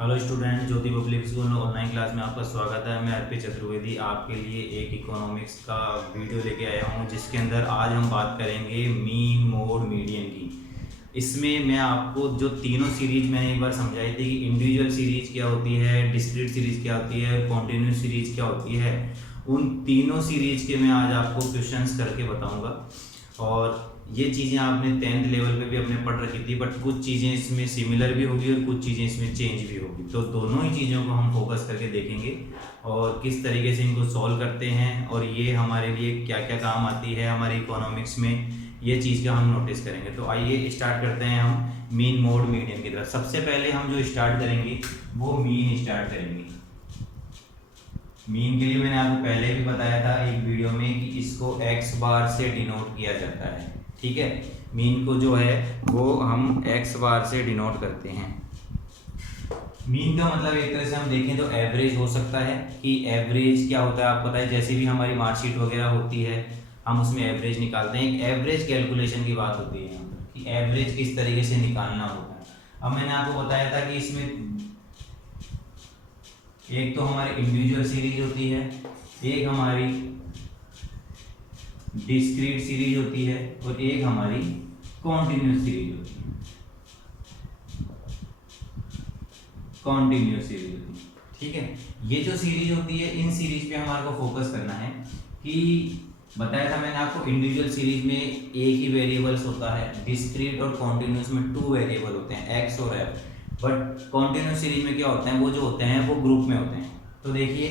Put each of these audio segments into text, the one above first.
Hello student, ज्योति public school online class में आपका स्वागत है। मैं अर्पित चतुर्वेदी आपके लिए एक इकोनॉमिक्स का वीडियो लेके आया हूं, जिसके अंदर आज हम बात करेंगे मीन मोड मीडियन की। इसमें मैं आपको जो तीनों सीरीज मैंने एक बार समझाई थी कि इंडिविजुअल सीरीज क्या होती है, डिस्क्रीट सीरीज क्या होती है, कॉन्टिन्यूस सीरीज क्या होती है, उन तीनों सीरीज के मैं आज आपको क्वेश्चंस करके बताऊंगा। और ये चीज़ें आपने 10th लेवल पे भी अपने पढ़ रखी थी, बट कुछ चीज़ें इसमें सिमिलर भी होगी और कुछ चीज़ें इसमें चेंज भी होगी। तो दोनों ही चीज़ों को हम फोकस करके देखेंगे और किस तरीके से इनको सॉल्व करते हैं और ये हमारे लिए क्या क्या काम आती है हमारी इकोनॉमिक्स में, ये चीज़ का हम नोटिस करेंगे। तो आइए स्टार्ट करते हैं हम मीन मोड मीडियन की तरफ। सबसे पहले हम जो स्टार्ट करेंगे वो मीन स्टार्ट करेंगे। मीन के लिए मैंने आपको पहले भी बताया था एक वीडियो में कि इसको एक्स बार से डिनोट किया जाता है। ठीक है, मीन को जो है वो हम एक्स बार से डिनोट करते हैं। मीन का मतलब एक तरह से हम देखें तो एवरेज हो सकता है कि एवरेज क्या होता है आपको पता है। जैसे भी हमारी मार्कशीट वगैरह होती है हम उसमें एवरेज निकालते हैं। एक एवरेज कैलकुलेशन की बात होती है यहाँ पर कि एवरेज किस तरीके से निकालना होता है। अब मैंने आपको बताया था कि इसमें एक तो हमारी इंडिविजुअल सीरीज होती है, एक हमारी डिस्क्रीट सीरीज होती है और एक हमारी कॉन्टिन्यूस सीरीज होती है। कॉन्टिन्यूस सीरीज होती है, ठीक है। ये जो सीरीज होती है इन सीरीज पे हमारे को फोकस करना है कि बताया था मैंने आपको इंडिविजुअल सीरीज में एक ही वेरिएबल्स होता है, डिस्क्रीट और कॉन्टिन्यूस में 2 वेरिएबल होते हैं एक्स और एफ। बट कॉन्टिन्यूस सीरीज में क्या होता है, वो जो होते हैं वो ग्रुप में होते हैं। तो देखिए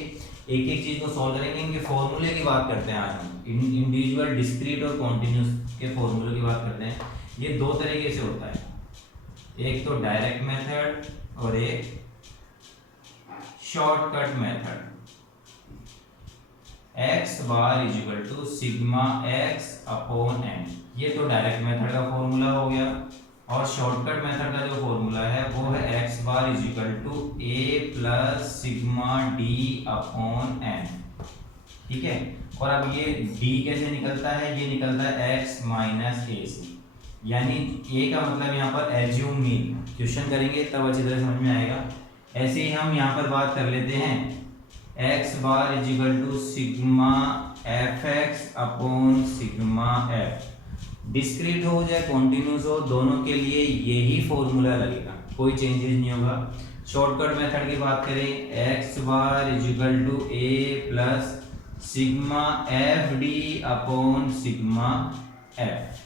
एक एक चीज को सॉल्व करेंगे, इनके फॉर्मूले की बात करते हैं आज हम। इंडिविजुअल, डिस्क्रीट और कॉन्टिन्यूस के फॉर्मूले की बात करते हैं। ये दो तरीके से होता है, एक तो डायरेक्ट मेथड और एक shortcut method. X bar is equal to sigma x upon n, ये तो डायरेक्ट मेथड का फॉर्मूला हो गया। और शॉर्टकट मेथड का जो फॉर्मूला है वो है x bar is equal to a plus sigma d upon n. ठीक है, और अब ये डी कैसे निकलता है, ये निकलता है एक्स माइनस ए से। यानी ए का मतलब यहाँ पर एज्यूम मीन, क्वेश्चन करेंगे तब अच्छी तरह समझ में आएगा। ऐसे ही हम यहाँ पर बात कर लेते हैं x bar is equal to sigma f x upon sigma f. Discrete हो चाहे कॉन्टिन्यूस हो, दोनों के लिए यही फॉर्मूला लगेगा, कोई चेंजेस नहीं होगा। शॉर्टकट मेथड की बात करें, x bar is equal to a plus sigma f d upon sigma f,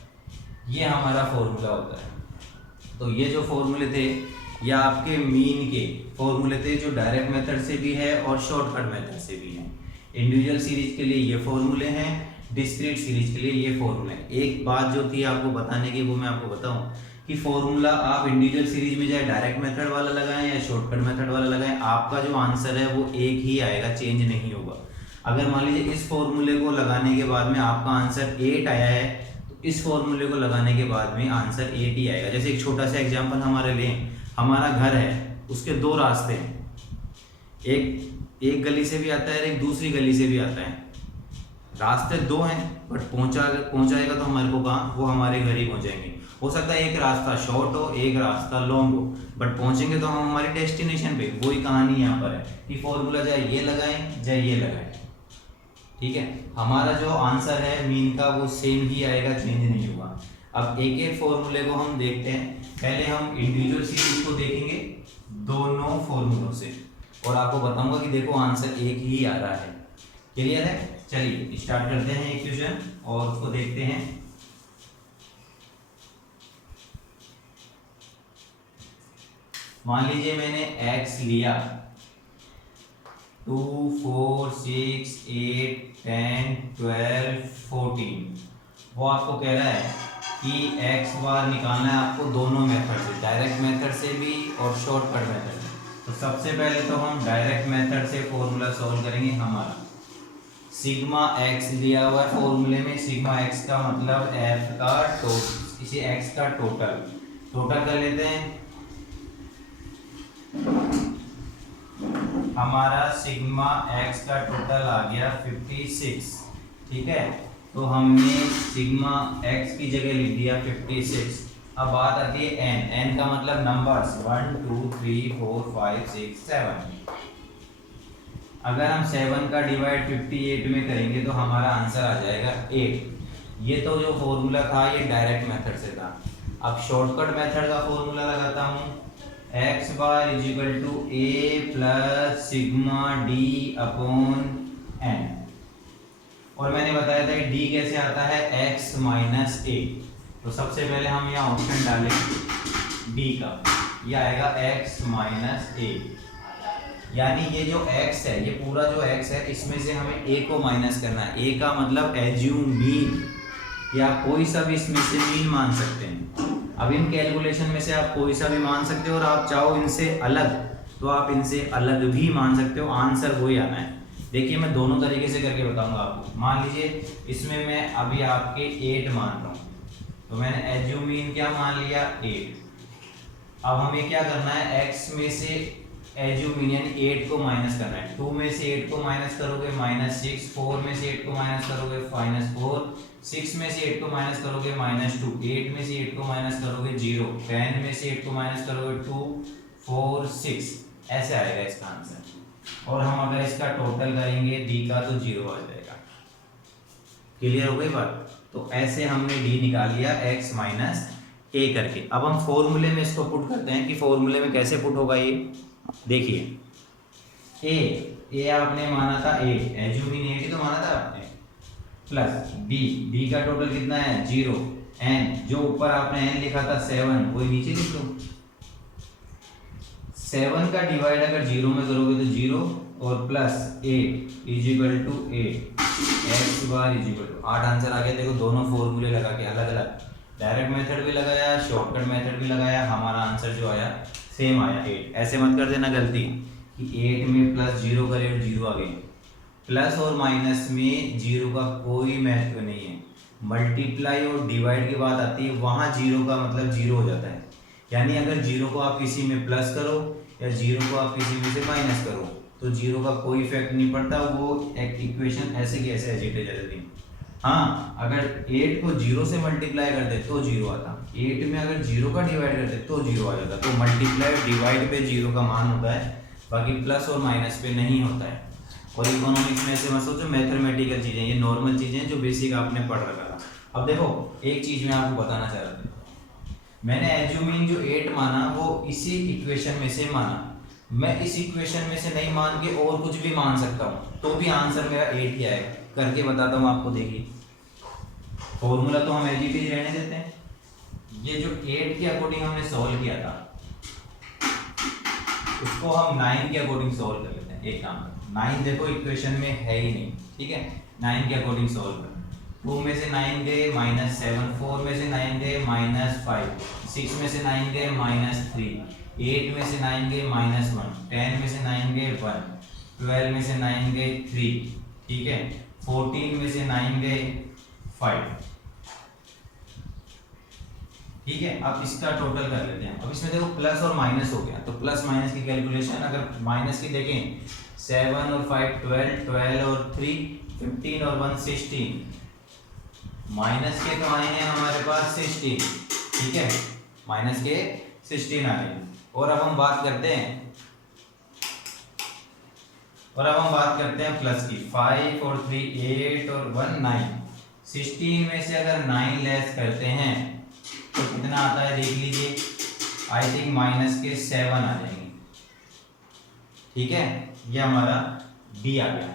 ये हमारा फॉर्मूला होता है। तो ये जो फॉर्मूले थे ये आपके मीन के फॉर्मूले थे, जो डायरेक्ट मेथड से भी है और शॉर्टकट मेथड से भी है। इंडिविजुअल सीरीज के लिए ये फॉर्मूले हैं, डिस्क्रीट सीरीज के लिए ये फॉर्मूला है। एक बात जो थी आपको बताने की वो मैं आपको बताऊं कि फॉर्मूला आप इंडिविजुअल सीरीज में चाहे डायरेक्ट मेथड वाला लगाएं या शॉर्टकट मेथड वाला लगाएं, आपका जो आंसर है वो एक ही आएगा, चेंज नहीं होगा। अगर मान लीजिए इस फॉर्मूले को लगाने के बाद में आपका आंसर 8 आया है, तो इस फॉर्मूले को लगाने के बाद में आंसर 8 ही आएगा। जैसे एक छोटा सा एग्जाम्पल हमारे लिए, हमारा घर है, उसके 2 रास्ते हैं, एक गली से भी आता है और एक दूसरी गली से भी आता है। रास्ते 2 हैं बट पहुंचाएगा तो हमारे को कहाँ, वो हमारे घर ही पहुंचाएंगे। हो सकता है एक रास्ता शॉर्ट हो, एक रास्ता लॉन्ग हो, बट पहुंचेंगे तो हम हमारे डेस्टिनेशन पे। वही कहानी यहाँ पर है कि फॉर्मूला चाहे ये लगाएं चाहे ये लगाएं, ठीक है। हमारा जो आंसर है मीन का वो सेम ही आएगा, चेंज नहीं होगा। अब एक एक फॉर्मूले को हम देखते हैं। पहले हम इंडिविजुअल सीरीज को देखेंगे दोनों फॉर्मूलों से और आपको बताऊंगा कि देखो आंसर एक ही आ रहा है। क्लियर है? चलिए स्टार्ट करते हैं एक क्वेश्चन और उसको देखते हैं। मान लीजिए मैंने x लिया 2, 4, 6, 8, 10, 12, 14। वो आपको कह रहा है कि x बार निकालना है आपको दोनों मेथड से, डायरेक्ट मेथड से भी और शॉर्टकट मेथड से। तो सबसे पहले तो हम डायरेक्ट मेथड से फॉर्मूला सॉल्व करेंगे। हमारा सिग्मा एक्स दिया हुआ है फॉर्मूले में, सिग्मा एक्स का मतलब एफ का टोटल, इसे एक्स का टोटल कर लेते हैं। हमारा सिग्मा एक्स का टोटल आ गया 56, ठीक है। तो हमने सिग्मा एक्स की जगह लिख दिया 56 अब बात आती है एन। एन का मतलब नंबर्स 1 2 3 4 5 6 7। अगर हम 7 का डिवाइड 58 में करेंगे तो हमारा आंसर आ जाएगा 8। ये तो जो फॉर्मूला था ये डायरेक्ट मेथड से था। अब शॉर्टकट मेथड का फॉर्मूला लगाता हूँ, x bar is equal to a plus sigma d upon n. और मैंने बताया था डी कैसे आता है, एक्स माइनस ए। तो सबसे पहले हम यहाँ ऑप्शन डालें डी का, ये आएगा एक्स माइनस ए। यानी ये जो x है, ये पूरा जो x है, इसमें से हमें a को माइनस करना है। a का मतलब एज्यूम मीन, या कोई सा भी इसमें से मीन मान सकते हैं। अब इन कैलकुलेशन में से आप कोई सा भी मान सकते हो, और आप चाहो इनसे अलग तो आप इनसे अलग भी मान सकते हो, आंसर वही आना है। देखिए मैं दोनों तरीके से करके बताऊंगा आपको। मान लीजिए इसमें मैं अभी आपके 8 मान रहा हूँ, तो मैंने एज्यूम मीन क्या मान लिया 8। अब हमें क्या करना है, x में से एज्यूम यानी 8 को माइनस करना है। 2 में से 8 को माइनस करोगे -6, 4 में से 8 को माइनस करोगे -4, 6 में से 8 को माइनस करोगे -2, 8 में से 8 को माइनस करोगे 0, 10 में से 8 को माइनस करोगे 2, 4, 6। ऐसे आएगा इसका आंसर। और हम अगर इसका टोटल करेंगे डी का तो 0 आ जाएगा। क्लियर हो गई बात? तो ऐसे हमने डी निकाल लिया x माइनस ए करके। अब हम फॉर्मूले में इसको पुट करते हैं कि फॉर्मूले में कैसे पुट होगा ये। देखिए ए आपने माना था 8, एज्यूमिंग 8 ही तो माना था आपने, प्लस बी का टोटल कितना है 0, एन जो ऊपर आपने एन लिखा था 7 वही नीचे लिख दो। 7 का डिवाइड अगर 0 में करोगे तो 0, और plus 8 is equal to 8, x bar is equal to 8। Answer आ गया। देखो दोनों फॉर्मूले लगा के अलग अलग, डायरेक्ट मेथड भी लगाया, शॉर्टकट मेथड भी लगाया, हमारा आंसर जो आया सेम आया 8। ऐसे मत कर देना गलती कि 8 में प्लस 0 करे और 0 आ गई। प्लस और माइनस में 0 का कोई महत्व नहीं है। मल्टीप्लाई और डिवाइड की बात आती है, वहाँ 0 का मतलब 0 हो जाता है। यानी अगर 0 को आप किसी में प्लस करो या 0 को आप किसी में से माइनस करो तो 0 का कोई इफेक्ट नहीं पड़ता, वो एक इक्वेशन ऐसे की ऐसे एजिट हो जाती है। हाँ, अगर 8 को 0 से मल्टीप्लाई करते तो 0 आता, 8 में अगर 0 का डिवाइड करते तो 0 आ जाता। तो मल्टीप्लाई डिवाइड पे 0 का मान होता है, बाकी प्लस और माइनस पे नहीं होता है। और इकोनॉमिक्स में ऐसे मत सोचो मैथमेटिकल चीज़ें, ये नॉर्मल चीज़ें जो बेसिक आपने पढ़ रखा था। अब देखो एक चीज़ मैं आपको बताना चाह रहा था, मैंने एज्यूमिंग जो 8 माना वो इसी इक्वेशन में से माना। मैं इस इक्वेशन में से नहीं मान के और कुछ भी मान सकता हूँ, तो भी आंसर मेरा 8 ही आएगा। करके बताता हूँ आपको। देखिए फॉर्मूला तो हम एज इट इज रहने देते हैं। ये जो 8 के अकॉर्डिंग हमने सॉल्व किया था उसको हम 9 के अकॉर्डिंग सॉल्व कर लेते हैं। एक काम 9 देखो इक्वेशन में है ही नहीं, ठीक है। 9 के अकॉर्डिंग सॉल्व कर, 2 में से 9 गए -7, 4 में से 9 गए -5, 6 में से 9 गए -3, 8 में से 9 गए -1, 10 में से 9 गए 1, 12 में से 9 गए 3, ठीक है। 14 में से 9 गए 5, ठीक है। अब इसका टोटल कर लेते हैं। अब इसमें देखो प्लस और माइनस हो गया, तो प्लस माइनस की कैलकुलेशन अगर माइनस की देखें 7 और 5 12, 12 और 3 15 और 1 16, माइनस के तो आए हैं हमारे पास 16, ठीक है। माइनस के 16 आ गए। और अब हम बात करते हैं प्लस की। 5 और 3 8 और 1 9, 16 में से अगर 9 लेस करते हैं तो कितना आता है देख लीजिए। आई थिंक माइनस के 7 आ जाएंगे, ठीक है। ये हमारा डी आ गया।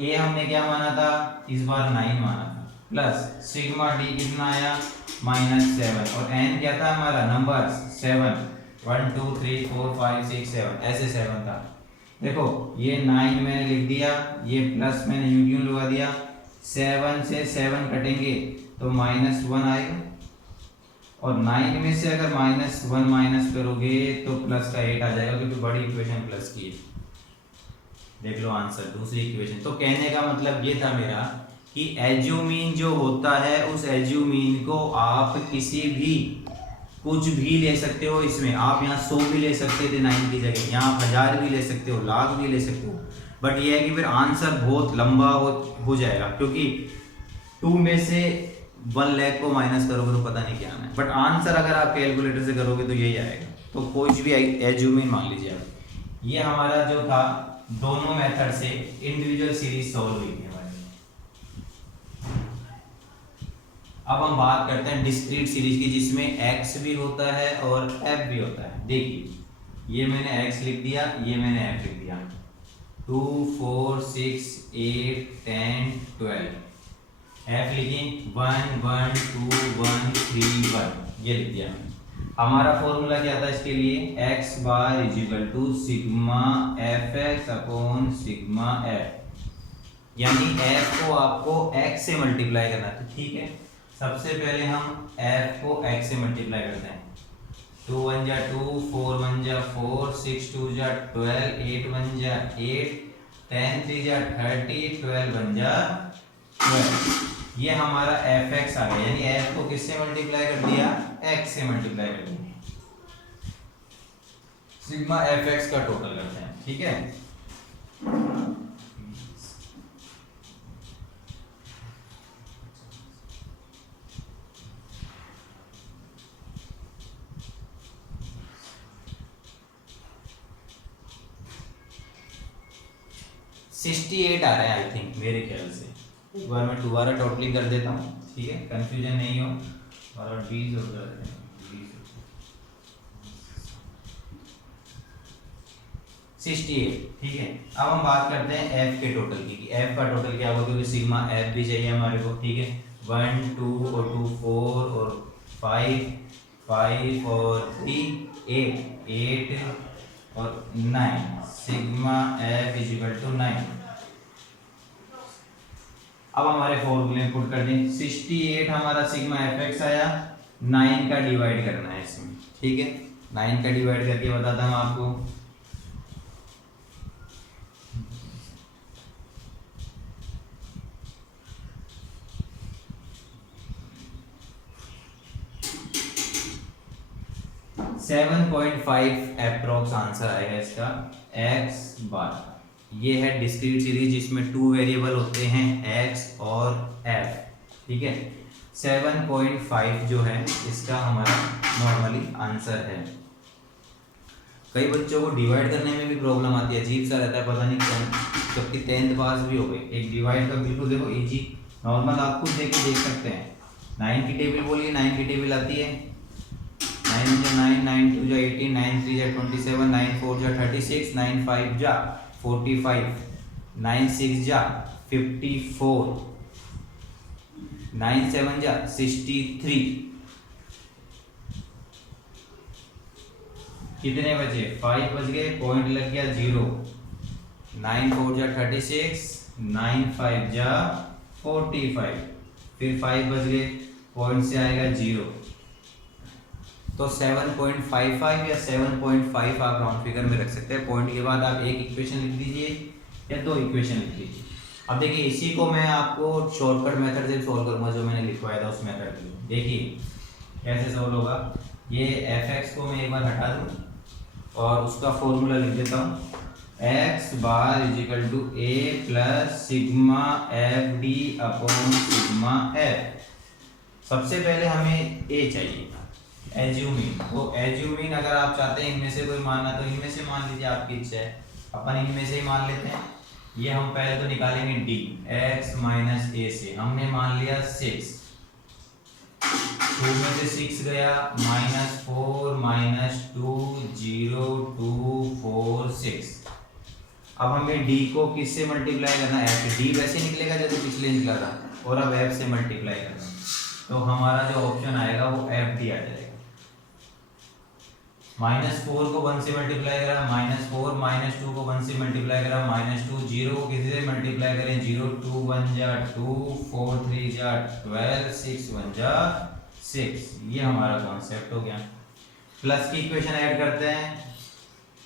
ए हमने क्या माना था, इस बार 9 माना था, प्लस सिग्मा डी कितना आया -7, और एन क्या था हमारा नंबर 7, 1 2 3 4 5 6 7, ऐसे 7 था। देखो ये 9 मैंने लिख दिया, ये प्लस मैंने यूं लगा दिया। 7 से 7 कटेंगे तो -1 आएगा, और 9 में से अगर -1 माइनस करोगे तो प्लस का 8 आ जाएगा, क्योंकि बड़ी इक्वेशन प्लस की है। देख लो आंसर दूसरी इक्वेशन। तो कहने का मतलब ये था मेरा कि एज्यूमीन जो होता है उस एज्यूमीन को आप किसी भी कुछ भी ले सकते हो। इसमें आप यहाँ 100 भी ले सकते थे 9 की जगह, यहाँ 1000 भी ले सकते हो, लाख भी ले सकते हो। बट ये है कि फिर आंसर बहुत लंबा हो जाएगा, क्योंकि 2 में से 1 लाख को माइनस करोगे तो पता नहीं क्या आना है, बट आंसर अगर आप कैलकुलेटर से करोगे तो यही आएगा। तो कोई भी एज्यूमिंग मान लीजिए आप, ये हमारा जो था दोनों मेथड से इंडिविजुअल सीरीज सॉल्व हुई थी हमारी। अब हम बात करते हैं डिस्क्रीट सीरीज की, जिसमें x भी होता है और f भी होता है। देखिए ये मैंने x लिख दिया, ये मैंने f लिख दिया। 2 4 6 8 10 12 f लिखी 1 1 2 1 3 1 ये लिख दिया। हमारा फॉर्मूला क्या था इसके लिए, x bar is equal to sigma f x upon sigma f, यानी f को आपको x से मल्टीप्लाई करना है। तो ठीक है, सबसे पहले हम f को x से मल्टीप्लाई करते हैं। 2 1 जा 2 4 1 जा 4 6 2 जा 12 8 1 जा 8 10 3 जा 30 12 1 जा 12। ये हमारा एफ एक्स आ गया, यानी एफ को किससे मल्टीप्लाई कर दिया, एक्स से मल्टीप्लाई कर दिया। सिग्मा एफ एक्स का टोटल करते हैं, ठीक है। सिक्सटी 68 आ रहा है आई थिंक, मेरे ख्याल से। एक बार मैं दोबारा टोटलिंग कर देता हूँ, ठीक है, कंफ्यूजन नहीं हो। और 20 हो जाते हैं, 68, ठीक है। अब हम बात करते हैं f के टोटल की, f का टोटल क्या होगा, क्योंकि सिग्मा f भी चाहिए हमारे को, ठीक है। 1 2 और 2 4 और 5 5 और 3 8 8 और 9, sigma f is equal to 9। अब हमारे फॉर्मूले पुट कर दें। 68 हमारा सिग्मा एफ एक्स आया, 9 का डिवाइड करना है इसमें, ठीक है। 9 का डिवाइड करके बताता हूं आपको। सेवन 7.5 अप्रोक्स आंसर आएगा इसका x बार। ये है डिस्क्रीट सीरीज जिसमें 2 वेरिएबल होते हैं x और f, ठीक है। 7.5 जो है इसका हमारा नॉर्मली आंसर है। कई बच्चों को डिवाइड करने में भी प्रॉब्लम आती है, अजीब सा रहता है, पता नहीं क्यों, जबकि 10th पास भी हो गए। एक डिवाइड का बिल्कुल देखो इजी नॉर्मल, आप खुद देख सकते हैं। 9 की टेबल बोलिए, 9 की टेबल आती है। 9 जा 9 9 2 जा 18 9 3 जा 27 9 4 जा 36 9 5 जा 45 9 6 जा 54 9 7 जा 63। कितने बचे, 5 बच गए, पॉइंट लग गया 0। 9 4 जा 36 9 5 जा 45, फिर 5 बच गए, पॉइंट से आएगा 0। तो 7.55 या 7.5 आप राउंड फिगर में रख सकते हैं। पॉइंट के बाद आप एक इक्वेशन लिख दीजिए या 2 इक्वेशन लिख दीजिए। अब देखिए इसी को मैं आपको शॉर्टकट मेथड से सॉल्व करूंगा, जो मैंने लिखवाया था उस मेथड की। देखिए कैसे सॉल्व होगा। ये एफ एक्स को मैं एक बार हटा दूं और उसका फॉर्मूला लिख देता हूँ। X bar is equal to a plus sigma f d upon sigma f. सबसे पहले हमें ए चाहिए, एज्यूमिंग। तो एज्यूमिंग अगर आप चाहते हैं इनमें से कोई मानना तो इनमें से मान लीजिए, आपकी इच्छा है, अपन इनमें से ही मान लेते हैं। ये हम पहले तो निकालेंगे डी, x माइनस ए से हमने मान लिया 6, 2 में से 6 गया, -4 -2 0 2 4 6। अब हमें डी को किससे मल्टीप्लाई करना है, f। डी वैसे निकलेगा जैसे पिछले निकला था, और अब f से मल्टीप्लाई करना, तो हमारा जो ऑप्शन आएगा वो एफ डी आ जाएगा। -4 को 1 से मल्टीप्लाई करा, -4 -2 को 1 से मल्टीप्लाई करा, -2 0 को किसी से मल्टीप्लाई करें, 0 2 1 जा 2 4 3 जा 12 6 1 जा 6। ये हमारा कॉन्सेप्ट हो गया। प्लस की इक्वेशन ऐड करते हैं,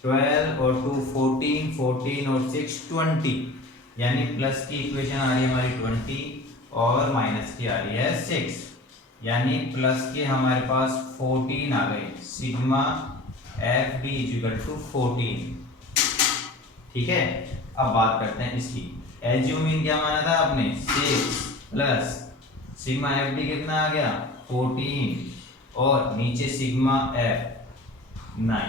12 और 2 14 14 और 6 20, यानी प्लस की इक्वेशन आ रही है हमारी 20 और माइनस की आ रही है 6, यानी प्लस के हमारे पास 14 आ गए। Sigma f d is equal to 14, ठीक है। अब बात करते हैं इसकी। एज्यूमिंग क्या माना था आपने, 6 प्लस सिग्मा एफ डी कितना आ गया 14 और नीचे सिग्मा एफ 9।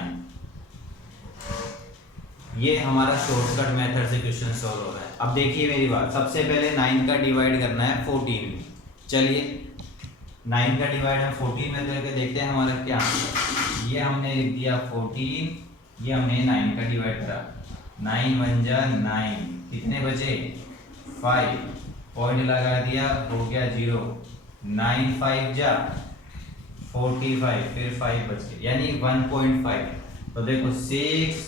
ये हमारा शॉर्टकट मेथड से क्वेश्चन सॉल्व हो रहा है। अब देखिए मेरी बात, सबसे पहले 9 का डिवाइड करना है 14 में। चलिए 9 का डिवाइड हम 14 में करके देखते हैं हमारा क्या। ये हमने लिख दिया 14, ये हमने 9 का डिवाइड करा, 9 1 जा 9, कितने बचे 5, पॉइंट लगा दिया, हो गया 0, 9 5 जा 45, फिर 5 बचे यानी 1.5। तो देखो 6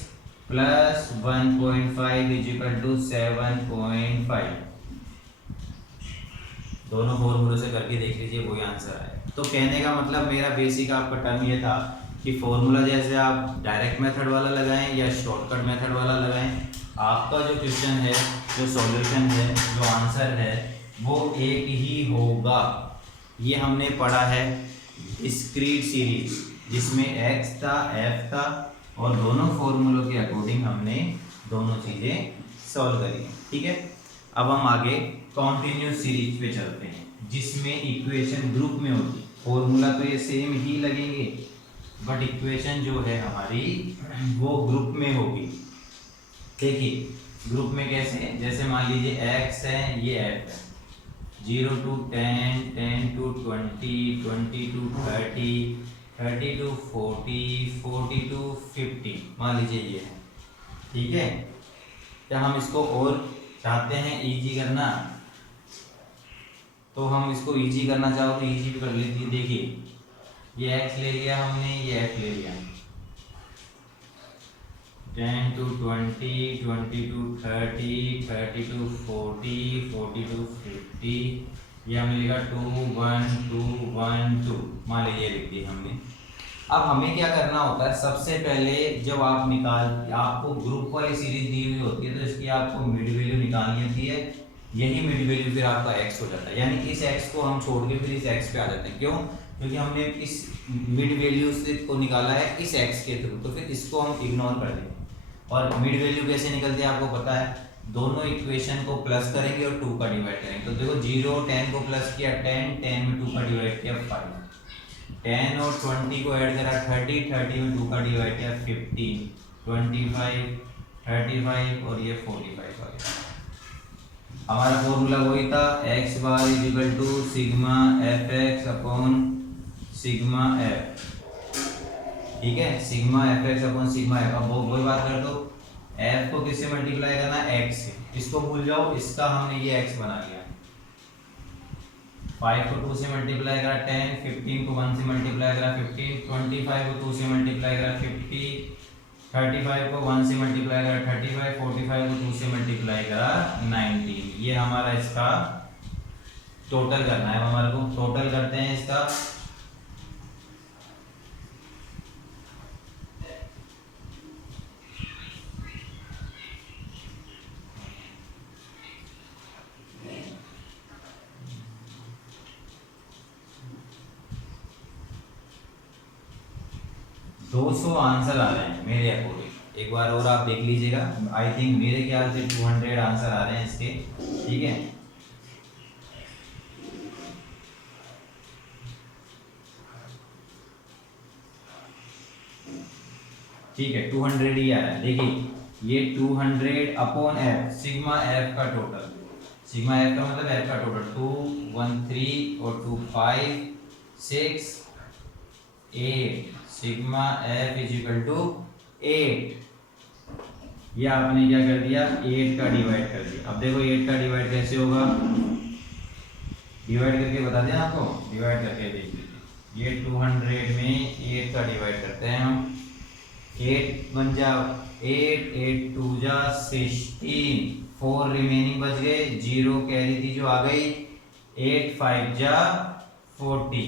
प्लस 1.5 इज इक्वल टू 7.5। दोनों फॉर्मूलों से करके देख लीजिए, वही आंसर आए। तो कहने का मतलब मेरा बेसिक आपका टर्म ये था कि फॉर्मूला जैसे आप डायरेक्ट मेथड वाला लगाएं या शॉर्टकट मेथड वाला लगाएं, आपका जो क्वेश्चन है, जो सॉल्यूशन है, जो आंसर है वो एक ही होगा। ये हमने पढ़ा है डिस्क्रीट सीरीज जिसमें x था f था और दोनों फॉर्मूलों के अकॉर्डिंग हमने दोनों चीज़ें सॉल्व करी। ठीक है, अब हम आगे कॉन्टिन्यूस सीरीज पे चलते हैं जिसमें इक्वेशन ग्रुप में होगी। फॉर्मूला तो ये सेम ही लगेंगे बट इक्वेशन जो है हमारी वो ग्रुप में होगी। देखिए ग्रुप में कैसे, जैसे मान लीजिए x है, ये f है, 0 to 10, 10 to 20, 20 to 30, 30 to 40, 40 to 50, मान लीजिए ये है। ठीक है, क्या हम इसको और चाहते हैं इजी करना, तो हम इसको इजी करना चाहो तो इजी भी कर लीजिए। देखिए ये x ले लिया हमने, ये f ले लिया, 10 to 20, 20 to 30, 30 to 40, 40 to 50, ये हमने लिखा 2 1 2 1 2, मान लीजिए लिख दिया हमने। अब हमें क्या करना होता है, सबसे पहले जब आप आपको ग्रुप वाली सीरीज दी हुई होती है तो इसकी आपको मिड वैल्यू निकालनी होती है। यही मिड वैल्यू फिर आपका x हो जाता है, यानी इस x को हम छोड़ के फिर इस x पे आ जाते हैं। क्यों? क्योंकि हमने इस मिड वैल्यू से को निकाला है इस x के थ्रू, तो फिर इसको हम इग्नोर कर देंगे। और मिड वैल्यू कैसे निकलती है आपको पता है, दोनों इक्वेशन को प्लस करेंगे और 2 का डिवाइड करेंगे। तो देखो 0 10 को प्लस किया 10, 10 में 2 का डिवाइड किया 5, 10 और 20 को ऐड करा 30, 30 में 2 का डिवाइड किया 15, 25, 35 और ये 45 आ गया। हमारा फॉर्मूला वही था x bar is equal to sigma f x upon sigma f. ठीक है, sigma f x upon sigma f. अब वही बात कर दो, एफ को किससे मल्टीप्लाई करना, x से। इसको भूल जाओ, इसका हमने ये x बना लिया। 5 को 2 से मल्टीप्लाई करा 10, 15 को 1 से मल्टीप्लाई करा 15, 25 को 2 से मल्टीप्लाई करा 50, 35 को 1 से मल्टीप्लाई करा 35, 45 को 2 से मल्टीप्लाई करा 19। ये हमारा इसका टोटल करना है। हमारे को टोटल करते हैं इसका, दो 200 आंसर आ रहे हैं मेरे अकॉर्डिंग। एक बार और आप देख लीजिएगा, आई थिंक मेरे ख्याल से 200 आंसर आ रहे हैं इसके। ठीक है, ठीक है 200 ही आ रहा है। देखिए ये 200 अपॉन एफ, सिग्मा एफ का टोटल, सिग्मा एफ का मतलब एफ का टोटल 2 1 3 और 2 5 6 8, sigma f is equal to 8। ये आपने क्या कर दिया, 8 का डिवाइड कर दिया। अब देखो 8 का डिवाइड कैसे होगा, डिवाइड करके बता दें आपको, डिवाइड करके देख लीजिए। ये 200 में 8 का डिवाइड करते हैं हम, 8 बन जा 8, 8 2 जा 16, 4 रिमेनिंग बच गए, 0 कैरी थी जो आ गई, 8 5 जा 40,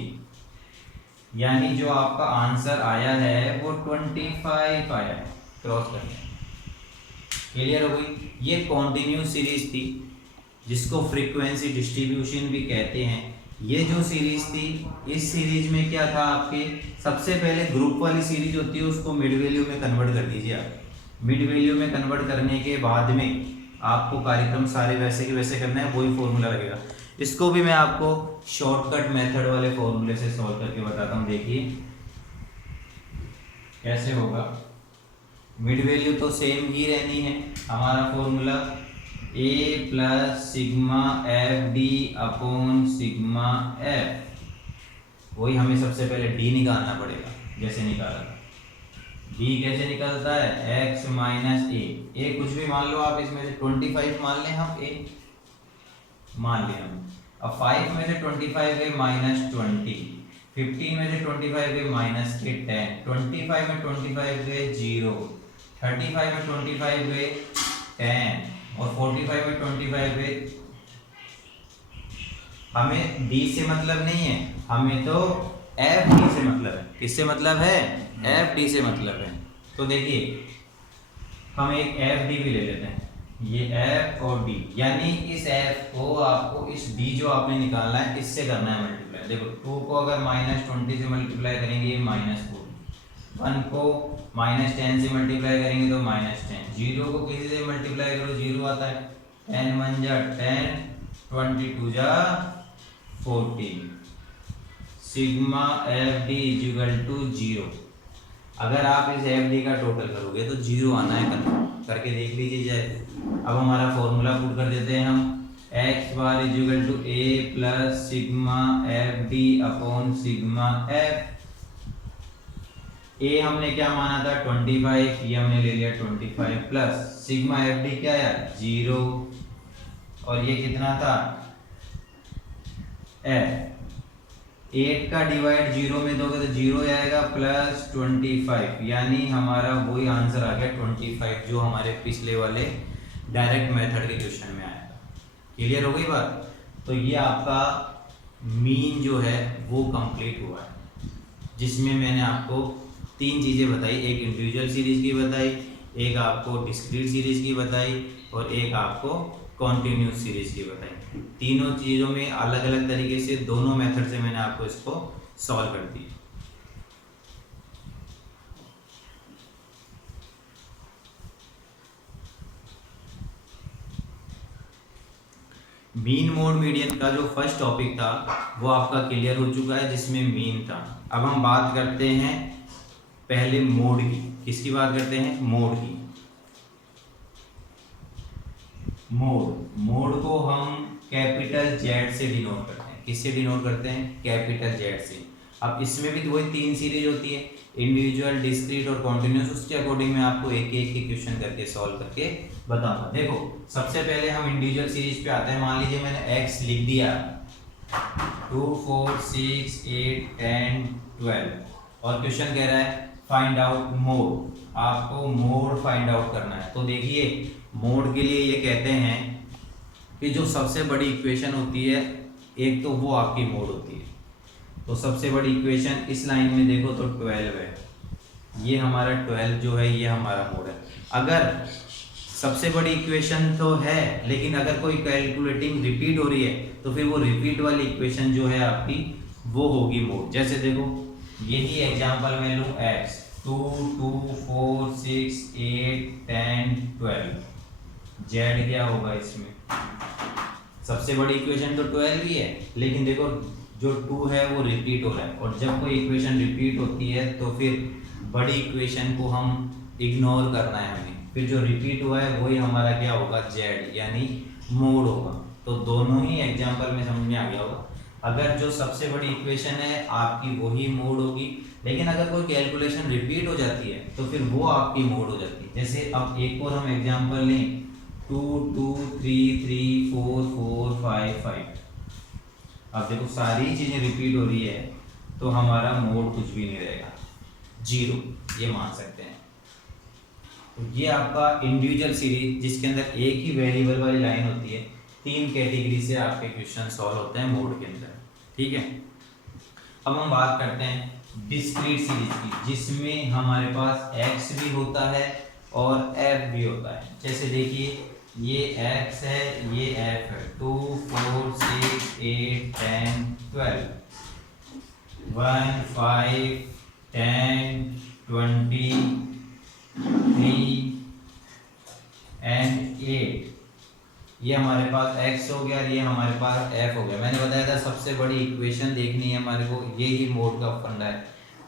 यानी जो आपका आंसर आया है वो 25 आया है। क्रॉस करना, क्लियर हो गई। ये कॉन्टिन्यूस सीरीज थी जिसको फ्रीक्वेंसी डिस्ट्रीब्यूशन भी कहते हैं। ये जो सीरीज थी, इस सीरीज में क्या था आपके, सबसे पहले ग्रुप वाली सीरीज होती है उसको मिड वैल्यू में कन्वर्ट कर दीजिए आप। मिड वैल्यू में कन्वर्ट करने के बाद में आपको कार्यक्रम सारे वैसे के वैसे करना है, वही फॉर्मूला लगेगा। इसको भी मैं आपको शॉर्टकट मेथड वाले फॉर्मूले से सॉल्व करके बताता हूँ। देखिए कैसे होगा। मिड वैल्यू तो सेम ही रहनी है। हमारा formula a plus sigma f d upon sigma F, वही हमें सबसे पहले d निकालना पड़ेगा जैसे निकाला था। d कैसे निकलता है, x माइनस a कुछ भी मान लो आप, इसमें से 25 मान लें हम, a मान लिया हम। अब 5 में से 25 गए माइनस 20, 15 में से 25 गए माइनस के 10, 25 में 25 गए 0, 35 में 25 गए 10 और 45 में 25 गए। हमें d से मतलब नहीं है, हमें तो एफ डी से मतलब है। किससे मतलब है, एफ डी से मतलब है। तो देखिए हम एक एफ डी भी ले लेते हैं, ये एफ और डी, यानी इस एफ को आपको इस डी जो आपने निकालना है इससे करना है मल्टीप्लाई। देखो 2 को अगर -20 से मल्टीप्लाई करेंगे -4, 1 को -10 से मल्टीप्लाई करेंगे तो -10, 0 को किसी से मल्टीप्लाई करो 0 आता है, 10 1 जा 10, 22 जा 40, sigma f d equal to 0। अगर आप इस एफ डी का टोटल करोगे तो 0 आना है, करके देख लीजिए जाए। अब हमारा फॉर्मूला पुट कर देते हैं हम, x bar equal to a plus sigma f d upon sigma f. A हमने क्या माना था 25, ये हमने ले लिया 25 प्लस सिग्मा एफ डी क्या है 0, और ये कितना था एफ। 8 का डिवाइड 0 में दोगे तो 0 आएगा प्लस 25, यानी हमारा वही आंसर आ गया 25 जो हमारे पिछले वाले डायरेक्ट मेथड के क्वेश्चन में आया था। क्लियर हो गई बात। तो ये आपका मीन जो है वो कंप्लीट हुआ है, जिसमें मैंने आपको 3 चीज़ें बताई, एक इंडिविजुअल सीरीज की बताई, एक आपको डिस्क्रीट सीरीज की बताई और एक आपको कॉन्टिन्यूस सीरीज की बताई। तीनों चीज़ों में अलग अलग तरीके से दोनों मेथड से मैंने आपको इसको सॉल्व कर दिया। मीन मोड मीडियन का जो फर्स्ट टॉपिक था वो आपका क्लियर हो चुका है, जिसमें मीन था। अब हम बात करते हैं पहले मोड की। किसकी बात करते हैं, मोड की। मोड को हम कैपिटल जेड से डिनोट करते हैं। किससे डिनोट करते हैं, कैपिटल जेड से। अब इसमें भी वही 3 सीरीज होती है, इंडिविजुअल, डिस्क्रीट और कॉन्टिन्यूस। उसके अकॉर्डिंग मैं आपको एक एक के क्वेश्चन करके सॉल्व करके बताऊंगा। देखो सबसे पहले हम इंडिविजुअल सीरीज पे आते हैं। मान लीजिए मैंने x लिख दिया 2 4 6 8 10 12 और क्वेश्चन कह रहा है फाइंड आउट मोड। आपको मोड फाइंड आउट करना है। तो देखिए मोड के लिए ये कहते हैं कि जो सबसे बड़ी इक्वेशन होती है एक, तो वो आपकी मोड होती है। तो सबसे बड़ी इक्वेशन इस लाइन में देखो तो 12 है, ये हमारा 12 जो है ये हमारा मोड है। अगर सबसे बड़ी इक्वेशन तो है, लेकिन अगर कोई कैलकुलेटिंग रिपीट हो रही है तो फिर वो रिपीट वाली इक्वेशन जो है आपकी वो होगी मोड। जैसे देखो यही एग्जांपल मैं लूँ x 2 2 4 6 8 10 12, z क्या होगा इसमें, सबसे बड़ी इक्वेशन तो 12 ही है, लेकिन देखो जो 2 है वो रिपीट हो रहा है। और जब कोई इक्वेशन रिपीट होती है तो फिर बड़ी इक्वेशन को हम इग्नोर करना है हमें, फिर जो रिपीट हुआ है वही हमारा क्या होगा z, यानी मोड होगा। तो दोनों ही एग्जांपल में समझ में आ गया होगा। अगर जो सबसे बड़ी इक्वेशन है आपकी वही मोड होगी, लेकिन अगर कोई कैलकुलेशन रिपीट हो जाती है तो फिर वो आपकी मोड हो जाती है। जैसे अब एक और हम एग्जांपल लें 2 2 3 3 4 4 5 5। अब देखो सारी चीजें रिपीट हो रही है तो हमारा मोड कुछ भी नहीं रहेगा, 0 ये मान सकते हैं। तो ये आपका इंडिविजुअल सीरीज जिसके अंदर एक ही वेरिएबल वाली लाइन होती है, 3 कैटेगरी से आपके क्वेश्चन सॉल्व होते हैं मोड के अंदर। ठीक है, अब हम बात करते हैं डिस्क्रीट सीरीज की, जिसमें हमारे पास x भी होता है और f भी होता है। जैसे देखिए ये x है, ये f है, 2 4 6 8 10 12 1 5 10 20 3 and 8। ये हमारे पास x हो गया और ये हमारे पास f हो गया। मैंने बताया था सबसे बड़ी इक्वेशन देखनी है हमारे को, ये ही मोड का फंडा है।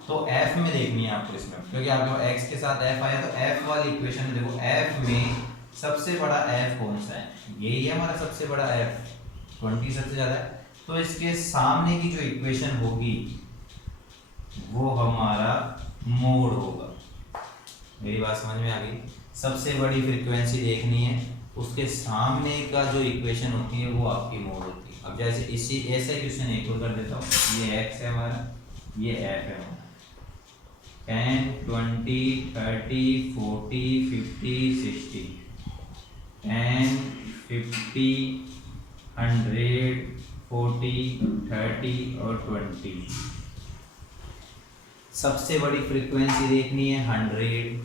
तो f में देखनी है आपको इसमें, क्योंकि आपके पास x के साथ f आया, तो f वाली इक्वेशन में देखो f में सबसे बड़ा f कौन सा है, यही है हमारा सबसे बड़ा f, 20 सबसे ज्यादा है। तो इसके सामने की जो इक्वेशन होगी वो हमारा मोड होगा। मेरी बात समझ में आ गई? सबसे बड़ी फ्रीक्वेंसी देखनी है, उसके सामने का जो इक्वेशन होती है वो आपकी मोड होती है। अब जैसे इसी ऐसे क्वेश्चन एक और कर देता हूँ, ये x है हमारा, ये f है हमारा, 10 20 30 40 50 60, 10 50 100 40 30 और 20। सबसे बड़ी फ्रीक्वेंसी देखनी है 100,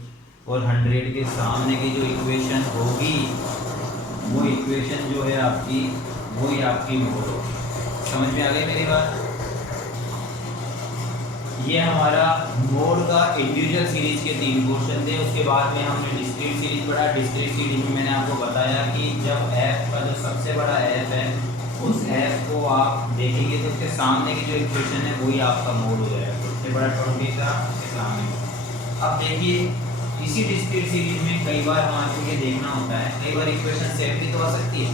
और 100 के सामने की जो इक्वेशन होगी वो इक्वेशन जो है आपकी, वो ही आपकी मोड होगी। समझ में आ गई मेरी बात? ये हमारा मोड का इंडिविजुअल सीरीज के 3 क्वेश्चन थे। उसके बाद में हमने डिस्क्रीट सीरीज पढ़ा। डिस्क्रीट सीरीज में मैंने आपको बताया कि जब f का जो सबसे बड़ा f है, उस f को आप देखेंगे तो उसके सामने की जो इक्वेशन है वही आपका मोड हो जाएगा। सबसे बड़ा 20 का उसके सामने। अब देखिए इसी डिस्क्रीट सीरीज में कई बार हमारे ये देखना होता है, कई बार इक्वेशन सेम भी तो आ सकती है,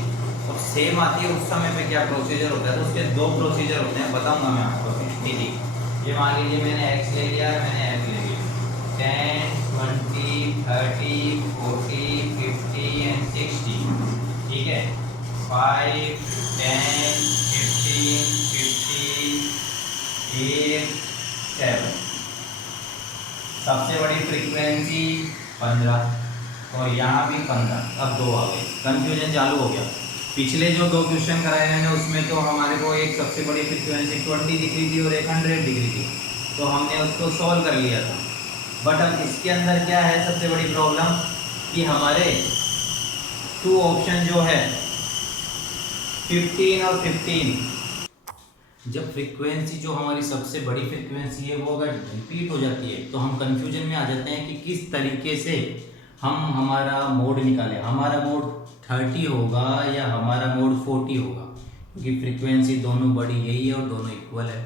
और सेम आती है उस समय पे क्या प्रोसीजर होता है। तो उसके 2 प्रोसीजर होते हैं, बताऊंगा मैं आपको। ठीक है, ये मान लीजिए मैंने x ले लिया, मैंने f ले लिया, 10 20 30 40 50 एंड 60, ठीक है, 5 10 15 50 8 7। सबसे बड़ी फ्रीक्वेंसी 15 और यहाँ भी 15। अब 2 आ गए, कंफ्यूजन चालू हो गया। पिछले जो 2 क्वेश्चन कराए मैंने उसमें तो हमारे को एक सबसे बड़ी फ्रीक्वेंसी 20 दिख रही थी और एक 100 दिख रही थी, तो हमने उसको सॉल्व कर लिया था। बट अब इसके अंदर क्या है सबसे बड़ी प्रॉब्लम, कि हमारे 2 ऑप्शन जो है 15 और 15, जब फ्रीक्वेंसी जो हमारी सबसे बड़ी फ्रीक्वेंसी है वो अगर रिपीट हो जाती है तो हम कंफ्यूजन में आ जाते हैं कि किस तरीके से हम हमारा मोड निकालें। हमारा मोड 30 होगा या हमारा मोड 40 होगा, क्योंकि फ्रीक्वेंसी दोनों बड़ी यही है और दोनों इक्वल है।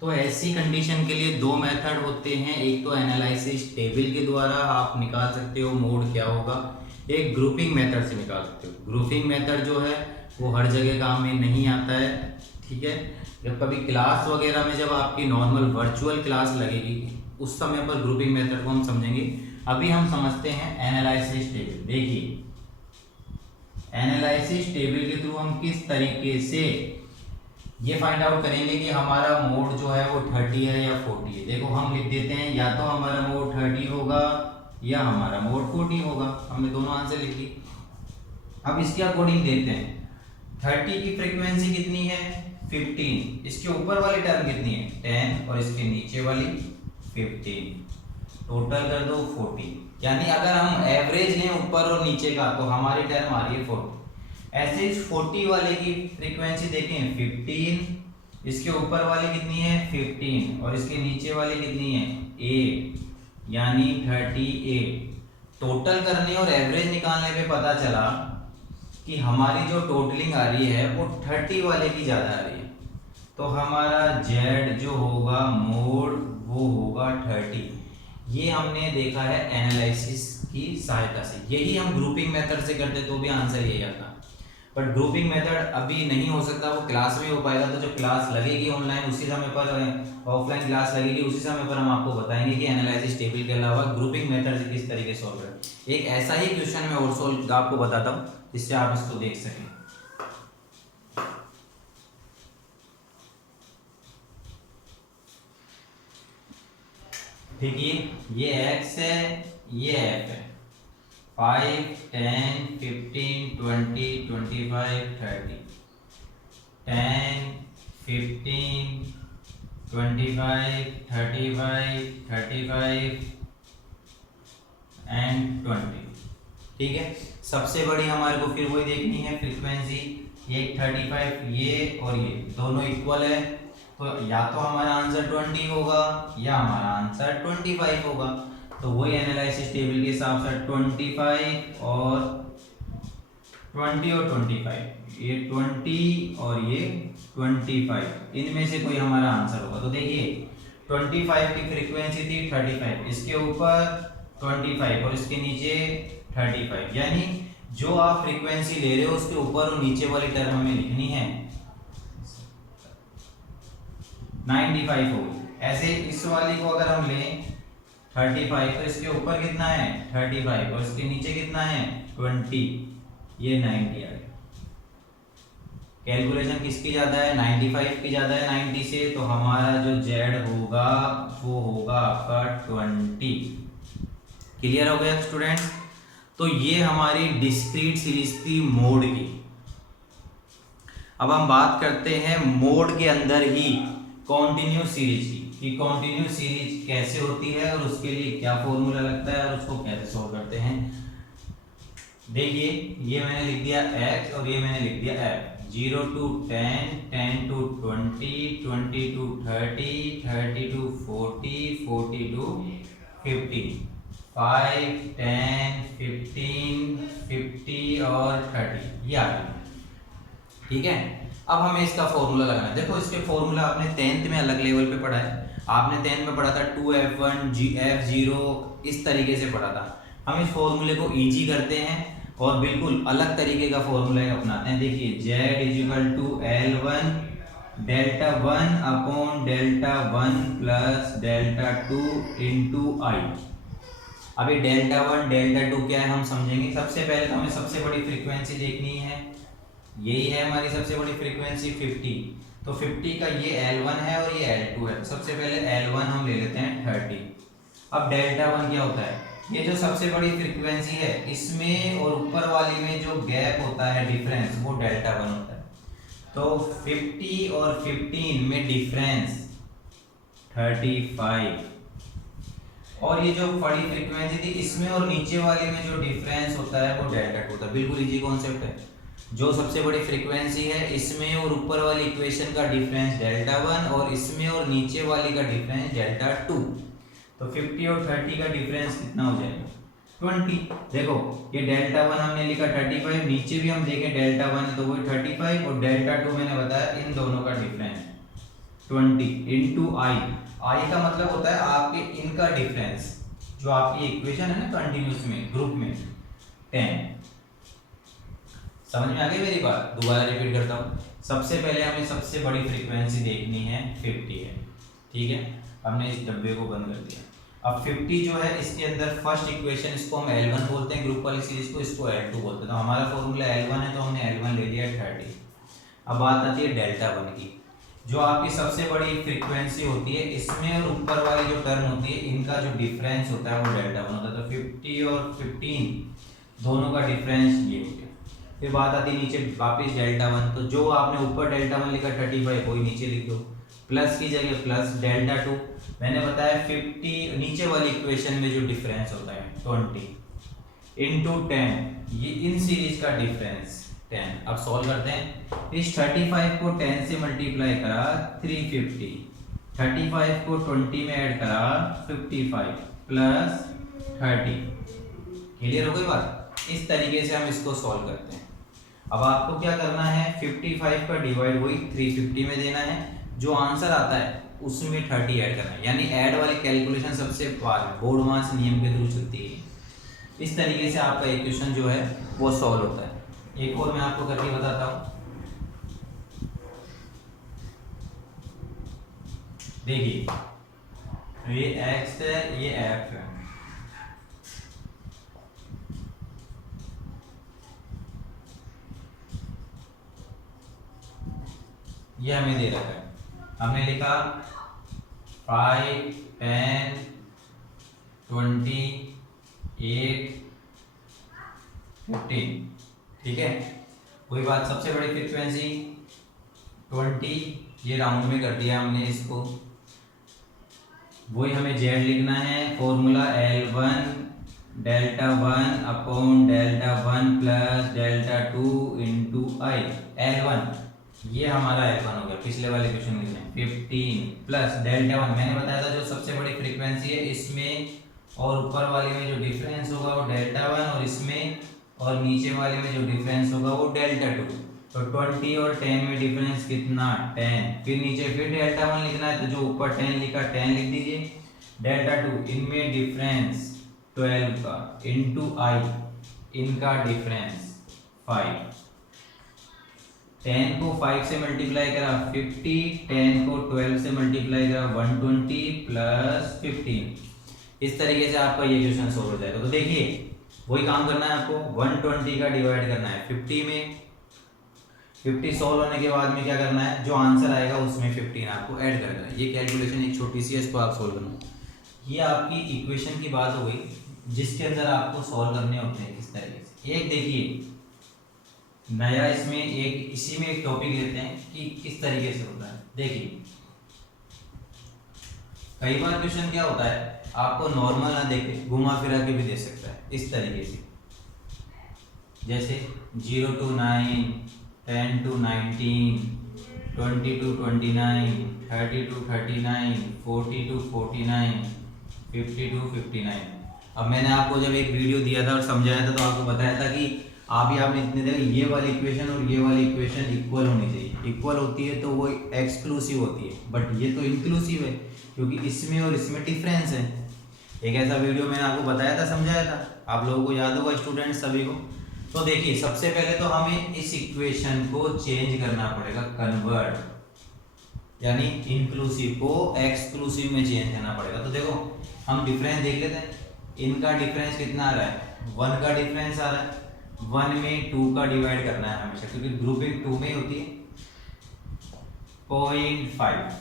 तो ऐसी कंडीशन के लिए 2 मेथड होते हैं। एक तो एनालिसिस टेबल के द्वारा आप निकाल सकते हो मोड क्या होगा, एक ग्रुपिंग मेथड से निकाल सकते हो। ग्रुपिंग मेथड जो है वो हर जगह काम में नहीं आता है, ठीक है। जब कभी क्लास वगैरह में जब आपकी नॉर्मल वर्चुअल क्लास लगेगी उस समय पर ग्रुपिंग मेथड को हम समझेंगे। अभी हम समझते हैं एनालिसिस टेबल। देखिए एनालिसिस टेबल के थ्रू हम किस तरीके से ये फाइंड आउट करेंगे कि हमारा मोड जो है वो 30 है या 40 है। देखो हम लिख देते हैं या तो हमारा मोड 30 होगा या हमारा मोड 40 होगा, हमने दोनों आंसर लिख ली। अब इसके अकॉर्डिंग देखते हैं 30 की फ्रीक्वेंसी कितनी है 15, इसके ऊपर वाली टर्म कितनी है 10 और इसके नीचे वाली 15, टोटल कर दो 40। यानी अगर हम एवरेज लें ऊपर और नीचे का तो हमारी टर्म आ रही है 40। ऐसे इस 40 वाले की फ्रीक्वेंसी देखें 15, इसके ऊपर वाली कितनी है 15 और इसके नीचे वाली कितनी है 8, यानी 38। टोटल करने और एवरेज निकालने पे पता चला कि हमारी जो टोटलिंग आ रही है वो 30 वाले की ज़्यादा आ रही है। तो हमारा Z जो होगा मोड वो होगा 30। ये हमने देखा है एनालिसिस की सहायता से। यही हम ग्रुपिंग मेथड से करते तो भी आंसर यही आता, बट ग्रुपिंग मेथड अभी नहीं हो सकता, वो क्लास में हो पाएगा। तो जब क्लास लगेगी ऑनलाइन उसी समय पर, ऑफलाइन क्लास लगेगी उसी समय पर हम आपको बताएंगे कि एनालिसिस टेबल के अलावा ग्रुपिंग मेथड से किस तरीके से सॉल्व करें। एक ऐसा ही क्वेश्चन मैं और सॉल्व आपको बताता हूँ जिससे आप इसको देख सकें। ठीक है, ये x है ये f है, 5 10 15 20 25 30, 10 15 25 35 35 एंड 20। ठीक है, सबसे बड़ी हमारे को फिर वही देखनी है फ्रीक्वेंसी, एक 35 ये और ये दोनों इक्वल है, तो या तो हमारा आंसर 20 होगा या हमारा आंसर 25 होगा। तो वही एनालिसिस टेबल के हिसाब से 25 और 20 और 25, ये 20 और ये 25, इनमें से कोई हमारा आंसर होगा। तो देखिए 25 की फ्रीक्वेंसी थी 35, इसके ऊपर 25 और इसके नीचे 35, यानी जो आप फ्रीक्वेंसी ले रहे हो उसके ऊपर और नीचे वाली टर्म हमें लिखनी है। 95 होगी। ऐसे इस वाली को अगर हम लें 35, तो इसके ऊपर कितना है 35 और इसके नीचे कितना है 20, ये 90 आ गया। कैलकुलेशन किसकी ज्यादा है 95 की ज्यादा है 90 से, तो हमारा जो Z होगा वो होगा आपका 20। क्लियर हो गया स्टूडेंट्स? तो ये हमारी डिस्क्रीट सीरीज की मोड की। अब हम बात करते हैं मोड के अंदर ही कॉन्टिन्यूस सीरीज की, कि कॉन्टिन्यूस सीरीज कैसे होती है और उसके लिए क्या फॉर्मूला लगता है और उसको कैसे सॉल्व करते हैं। देखिए ये मैंने लिख दिया x और ये मैंने लिख दिया f। 0 to 10, 10 to 20, 20 to 30, 30 to 40, 40 to 50, 5, 10, 15, 50 और 30, ये आ गया। ठीक है, अब हमें इसका फॉर्मूला लगाना है। देखो इसके फॉर्मूला आपने 10th में अलग लेवल पे पढ़ा है, आपने 10th में पढ़ा था 2f1 f0, इस तरीके से पढ़ा था। हम इस फॉर्मूले को इजी करते हैं और बिल्कुल अलग तरीके का फॉर्मूला अपनाते हैं। देखिए z is equal to L1 delta 1 upon delta 1 plus delta 2 into i. अभी डेल्टा 1 डेल्टा 2 क्या है हम समझेंगे। सबसे पहले तो हमें सबसे बड़ी फ्रीक्वेंसी देखनी है, यही है हमारी सबसे बड़ी फ्रीक्वेंसी 50। तो 50 का ये L1 है और ये L2 है। सबसे पहले L1 हम ले लेते हैं 30। अब डेल्टा 1 क्या होता है, ये जो सबसे बड़ी फ्रीक्वेंसी है इसमें और ऊपर वाली में जो गैप होता है डिफरेंस, वो डेल्टा 1 होता है। तो 50 और 15 में डिफरेंस 35, और ये जो बड़ी फ्रीक्वेंसी थी इसमें और नीचे वाली में जो डिफरेंस होता है वो डेल्टा 2 होता है। बिल्कुल इजी कॉन्सेप्ट है। जो सबसे बड़ी फ्रीक्वेंसी है इसमें और ऊपर वाली इक्वेशन का डिफरेंस डेल्टा 1 और इसमें और नीचे वाली का डिफरेंस डेल्टा 2। तो 50 और 30 का डिफरेंस कितना हो जाएगा 20। देखो ये डेल्टा 1 हमने लिखा 35, नीचे भी हम देखें डेल्टा 1 है तो वो 35 और डेल्टा 2 मैंने बताया इन दोनों का डिफरेंस 20 इंटू आई। आई का मतलब होता है आपके इनका डिफरेंस, जो आपकी इक्वेशन है ना कंटिन्यूस में ग्रुप में 10। समझ में आ गई मेरी बात? दोबारा रिपीट करता हूँ। सबसे पहले हमें सबसे बड़ी फ्रीक्वेंसी देखनी है 50 है, ठीक है। हमने इस डब्बे को बंद कर दिया। अब 50 जो है इसके अंदर फर्स्ट इक्वेशन, इसको हम L1 बोलते हैं, ग्रुप वाली सीरीज को, इसको L2 बोलते हैं। तो हमारा फॉर्मूला L1 है तो हमने L1 ले लिया 30। अब बात आती है डेल्टा 1 की। जो आपकी सबसे बड़ी फ्रीक्वेंसी होती है इसमें और ऊपर वाली जो टर्म होती है इनका जो डिफरेंस होता है वो डेल्टा 1 होता है। तो 50 और 15 दोनों का डिफरेंस ये हो गया। फिर बात आती है नीचे वापस डेल्टा 1। तो जो आपने ऊपर डेल्टा 1 लिखा 35 वही नीचे लिख दो, प्लस की जगह प्लस डेल्टा 2। मैंने बताया 50 नीचे वाली इक्वेशन में जो डिफरेंस होता है 20 इंटू 10, ये इन सीरीज का डिफरेंस 10। अब सॉल्व करते हैं। इस 35 को 10 से मल्टीप्लाई करा 350, 35 को 20 में ऐड करा 55 प्लस 30। क्लियर हो गई बात? इस तरीके से हम इसको सॉल्व करते हैं। अब आपको क्या करना है 55 का डिवाइड वही 350 में देना है, जो आंसर आता है उसमें 30 ऐड करना है। यानी ऐड वाली कैलकुलेशन सबसे बाद में बोर्ड मास नियम के थ्रू चलती है। इस तरीके से आपका इक्वेशन जो है वो सॉल्व होता है। एक और मैं आपको करके बताता हूँ। देखिए ये x है, ये f है। ये हमें दे रखा है, हमने लिखा 5, 10, 20, 8, 15, ठीक है। कोई बात, सबसे बड़ी फ्रीक्वेंसी 20, ये राउंड में कर दिया हमने इसको। वही हमें z लिखना है, formula L1 delta 1 upon delta 1 plus delta 2 into i. L1 ये हमारा L1 हो गया, पिछले वाले क्वेश्चन में 15 प्लस डेल्टा 1 मैंने बताया था जो सबसे बड़ी फ्रीक्वेंसी है इसमें और ऊपर वाले में जो डिफरेंस होगा वो डेल्टा 1 और इसमें और नीचे वाले में जो डिफरेंस होगा वो डेल्टा 2। तो 20 और 10 में डिफरेंस कितना 10, फिर नीचे फिर डेल्टा 1 लिखना है, तो जो ऊपर 10 लिखा 10 लिख दीजिए, डेल्टा 2 इनमें डिफरेंस 12 का इंटू आई, इनका डिफरेंस 5। 10 को 5 से मल्टीप्लाई करा 50, 10 को 12 से मल्टीप्लाई करा 120 प्लस 15। इस तरीके से आपका ये क्वेश्चन सोल्व हो जाएगा। तो देखिए वही काम करना है आपको, 120 का डिवाइड करना है 50 में, 50 सोल्व होने के बाद में क्या करना है, जो आंसर आएगा उसमें 15 आपको ऐड कर देना है। ये कैलकुलेशन एक छोटी सी है, इसको आप सोल्व करना। ये आपकी इक्वेशन की बात हो गई जिसके अंदर आपको सॉल्व करने होते हैं किस तरीके से। एक देखिए नया इसमें एक इसी में एक टॉपिक लेते हैं कि किस तरीके से होता है। देखिए कई बार क्वेश्चन क्या होता है, आपको नॉर्मल ना देके घुमा फिरा के भी दे सकता है इस तरीके से, जैसे 0 to 9, 10 to 19, 20 to 29, 30 to 39, 40 to 49, 50 to 59। अब मैंने आपको जब एक वीडियो दिया था और समझाया था तो आपको बताया था कि आपने इतने देर ये वाली इक्वेशन और ये वाली इक्वेशन इक्वल होनी चाहिए। इक्वल होती है तो वो एक्सक्लूसिव होती है, बट ये तो इंक्लूसिव है क्योंकि इसमें और इसमें डिफरेंस है। एक ऐसा वीडियो मैंने आपको बताया था, समझाया था, आप लोगों को याद होगा स्टूडेंट्स सभी को। तो देखिए सबसे पहले तो हमें इस इक्वेशन को चेंज करना पड़ेगा, कन्वर्ट, यानी इंक्लूसिव को एक्सक्लूसिव में चेंज करना पड़ेगा। तो देखो हम डिफरेंस देख लेते हैं, इनका डिफरेंस कितना आ रहा है, 1 का डिफरेंस आ रहा है, 1 में 2 का डिवाइड करना है हमेशा क्योंकि ग्रुपिंग 2 में होती है, 0.5।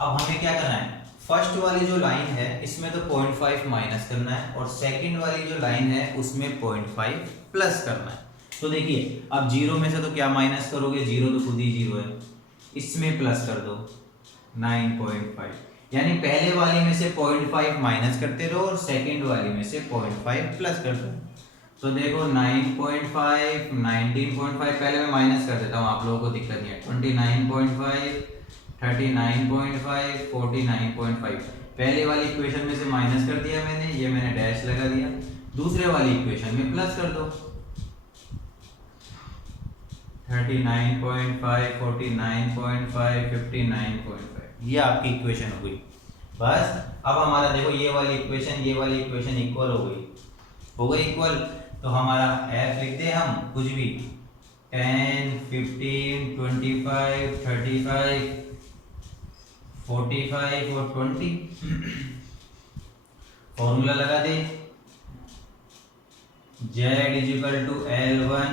अब हमें क्या करना है, फर्स्ट वाली जो लाइन है इसमें तो 0.5 माइनस करना है और सेकंड वाली जो लाइन है उसमें 0.5 प्लस करना है। तो देखिए अब 0 में से तो क्या माइनस करोगे, 0 तो खुद ही 0 है, इसमें प्लस कर दो 9.5, यानी पहले वाली में से 0.5 माइनस करते रहो और सेकंड वाली में से 0.5 प्लस कर दो। तो देखो 9.5, 19.5, पहले मैं माइनस कर देता हूँ, आप लोगों को दिक्कत नहीं है, 29.5, 39.5, 49.5। पहले वाली इक्वेशन में से माइनस कर दिया मैंने, ये मैंने डैश लगा दिया, दूसरे वाली इक्वेशन में प्लस कर दो, 39.5, 49.5, 59.5। ये आपकी इक्वेशन हो गई। बस अब हमारा देखो ये वाली इक्वेशन इक्वल हो गई इक्वल। तो हमारा f लिख दे हम कुछ भी, 10, 15, 25, 35, 45 और 20। फॉर्मूला लगा दे, z is equal to L1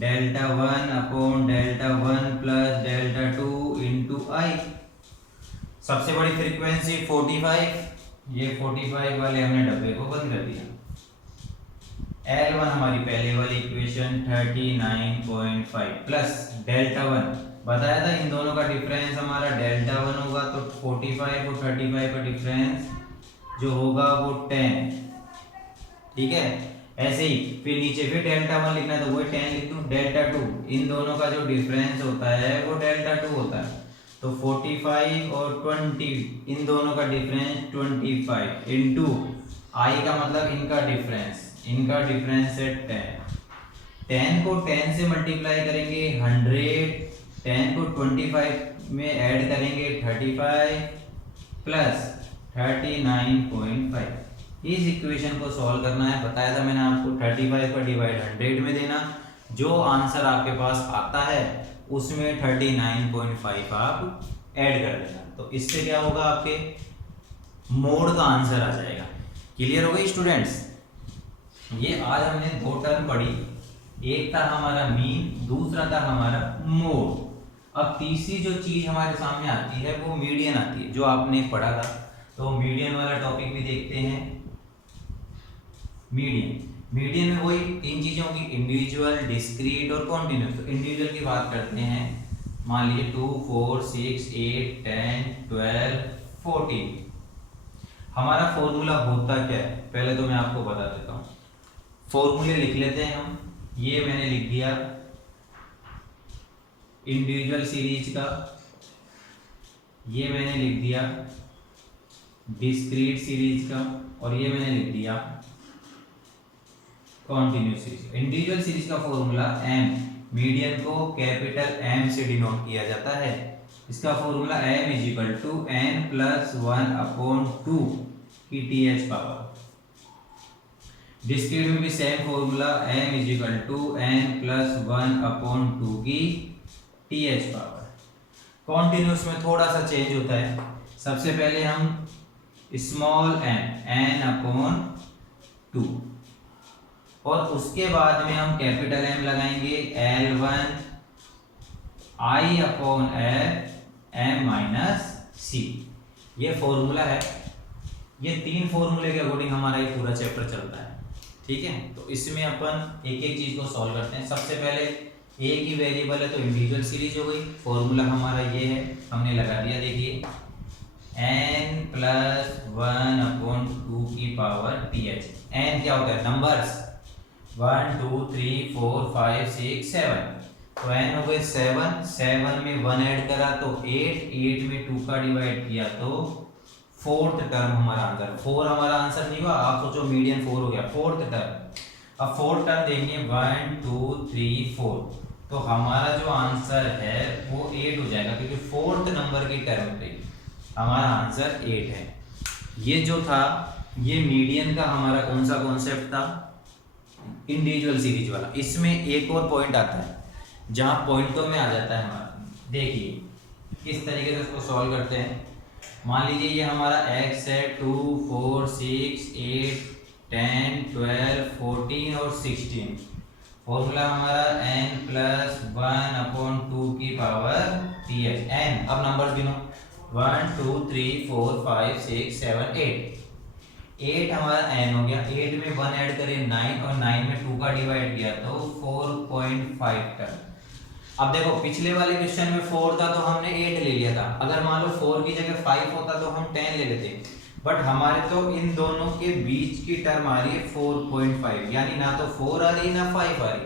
delta 1 upon delta 1 plus delta 2 into i. सबसे बड़ी फ्रीक्वेंसी 45, ये 45 वाले हमने डब्बे को बंद कर दिया। L1 हमारी पहले वाली इक्वेशन 39.5 प्लस डेल्टा 1 बताया था, इन दोनों का डिफरेंस हमारा डेल्टा 1 होगा, तो 45 और 35 का डिफरेंस जो होगा वो 10, ठीक है। ऐसे ही फिर नीचे फिर डेल्टा 1 लिखना है तो वही 10 लिख दूं, डेल्टा 2, इन दोनों का जो डिफरेंस होता है वो डेल्टा 2 होता है, तो 45 और 20 इन दोनों का डिफरेंस 25 इंटू आई का मतलब इनका डिफरेंस है 10। 10 को 10 से मल्टीप्लाई करेंगे 100, 10 को 25 में ऐड करेंगे 35 प्लस 39.5। इस इक्वेशन को सॉल्व करना है, बताया था मैंने आपको, 35 का डिवाइड 100 में देना, जो आंसर आपके पास आता है उसमें 39.5 आप ऐड कर देना। तो इससे क्या होगा, आपके मोड का आंसर आ जाएगा। क्लियर हो गई स्टूडेंट्स? ये आज हमने 2 टर्म पढ़ी, एक था हमारा मीन, दूसरा था हमारा मोड। अब तीसरी जो चीज हमारे सामने आती है वो मीडियन आती है, जो आपने पढ़ा था। तो मीडियन वाला टॉपिक भी देखते हैं। मीडियन में वही 3 चीजों की, इंडिविजुअल, डिस्क्रीट और कॉन्टिन्यूस। तो इंडिविजुअल की बात करते हैं, मान लीजिए 2, 4, 6, 8, 10, 12, 14। हमारा फॉर्मूला होता क्या है पहले तो मैं आपको बता देता हूँ। फॉर्मूले लिख लेते हैं हम। ये मैंने लिख दिया इंडिविजुअल सीरीज का, ये मैंने लिख दिया डिस्क्रीट सीरीज का, और ये मैंने लिख दिया कॉन्टिन्यूस सीरीज। इंडिविजुअल सीरीज का फॉर्मूला m, मीडियन को कैपिटल M से डिनोट किया जाता है। इसका formula m is equal to n+1/2 की th पावर। डिस्क्रीट में भी same formula m is equal to n+1/2 की th पावर। कॉन्टिन्यूस में थोड़ा सा चेंज होता है। सबसे पहले हम स्मॉल n/2 और उसके बाद में हम कैपिटल M लगाएंगे L1 I/m-c। ये फॉर्मूला है। ये 3 फॉर्मूले के अकॉर्डिंग हमारा ये पूरा चैप्टर चलता है। ठीक है, तो इसमें अपन एक एक चीज को सॉल्व करते हैं। सबसे पहले a की वेरिएबल है तो इंडिविजुअल सीरीज हो गई। फॉर्मूला हमारा ये है, हमने लगा दिया। देखिए n+1/2 की पावर th। n क्या होता है? नंबर्स 1 2 3 4 5 6 7। तो n हो गए 7। 7 में 1 ऐड करा तो 8। 8 में 2 का डिवाइड किया तो फोर्थ टर्म हमारा आंसर। 4 हमारा आंसर नहीं हुआ, आप सोचो मीडियन 4 हो गया, फोर्थ टर्म। अब फोर्थ टर्म देंगे 1 2 3 4, तो हमारा जो आंसर है वो 8 हो जाएगा, क्योंकि फोर्थ नंबर की टर्म पे हमारा आंसर 8 है। ये जो था ये मीडियन का हमारा कौन सा कॉन्सेप्ट था? इंडिविजुअल सीरीज वाला। इसमें एक और पॉइंट आता है जहां पॉइंटों में आ जाता है हमारा। देखिए किस तरीके से उसको सॉल्व करते हैं। मान लीजिए ये हमारा x है 2 4 6 8 10 12 14 और 16। फॉर्मूला हमारा n+1/2 की पावर th। n अब नंबर्स गिनो 1 2 3 4 5 6 7 8। 8 हमारा n हो गया। 8 में 1 ऐड करें 9 और 9 में 2 का डिवाइड किया तो 4.5 टर्म। अब देखो पिछले वाले क्वेश्चन में 4 था तो हमने 8 ले लिया था। अगर मान लो 4 की जगह 5 होता तो हम 10 ले लेते। बट हमारे तो इन दोनों के बीच की टर्म आ रही है 4.5, यानी ना तो 4 आ रही ना 5 आ रही,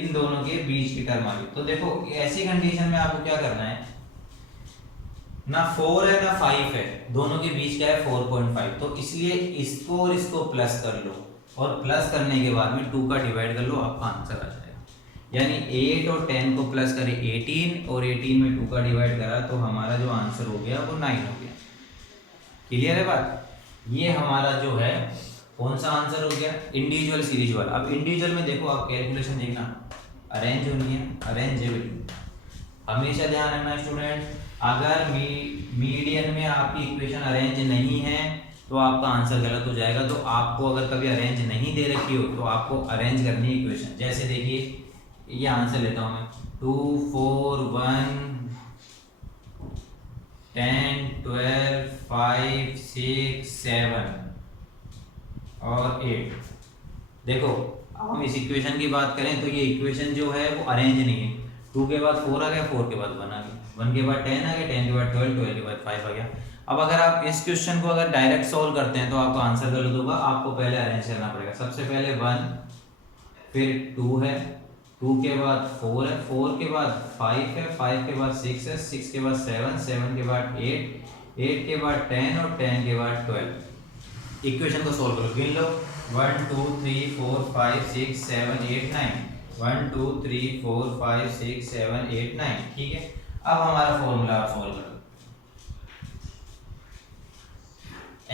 इन दोनों के बीच की टर्म आ रही। तो देखो ऐसी कंडीशन में आपको क्या करना है, ना 4 है ना 5 है, दोनों के बीच क्या है 4.5। तो इसलिए इसको और इसको प्लस कर लो और प्लस करने के बाद में 2 का डिवाइड कर लो, आपका आंसर आ जाएगा। यानी 8 और 10 को प्लस करें 18 और 18 में 2 का डिवाइड करा तो हमारा जो आंसर हो गया वो 9 हो गया। क्लियर है बात? ये हमारा जो है कौन सा आंसर हो गया? इंडिविजुअल सीरीज वाला। अब इंडिविजुअल में देखो आप कैलकुलेशन देखना, अरेंज होनी है, अरेंजेबिलिटी हमेशा ध्यान रखना स्टूडेंट। अगर मीडियन में आपकी इक्वेशन अरेंज नहीं है तो आपका आंसर गलत हो जाएगा। तो आपको अगर कभी अरेंज नहीं दे रखी हो तो आपको अरेंज करनी है इक्वेशन। जैसे देखिए ये आंसर लेता हूं मैं 2 4 1 10 12 5 6 7 और 8। देखो अब हम इस इक्वेशन की बात करें तो ये इक्वेशन जो है वो अरेंज नहीं है। 2 के बाद 4 आ गया, 4 के बाद 1 आ गया, 1 के बाद 10 आ गया, 10 के बाद 12, 12 के बाद 5 आ गया। अब अगर आप इस क्वेश्चन को अगर डायरेक्ट सॉल्व करते हैं तो आपका आंसर गलत होगा। आपको पहले अरेंज करना पड़ेगा। सबसे पहले 1, फिर 2 है, 2 के बाद 4 है, 4 के बाद 5 है, 5 के बाद 6 है, 6 के बाद 7, 7 के बाद 8, 8 के बाद 10 और 10 के बाद 12। इक्वेशन को सॉल्व करो, गिन लो 1 2 3 4 5 6 7 8 9, 1 2 3 4 5 6 7 8 9। ठीक है, अब हमारा फॉर्मूला आप सॉल्व करो।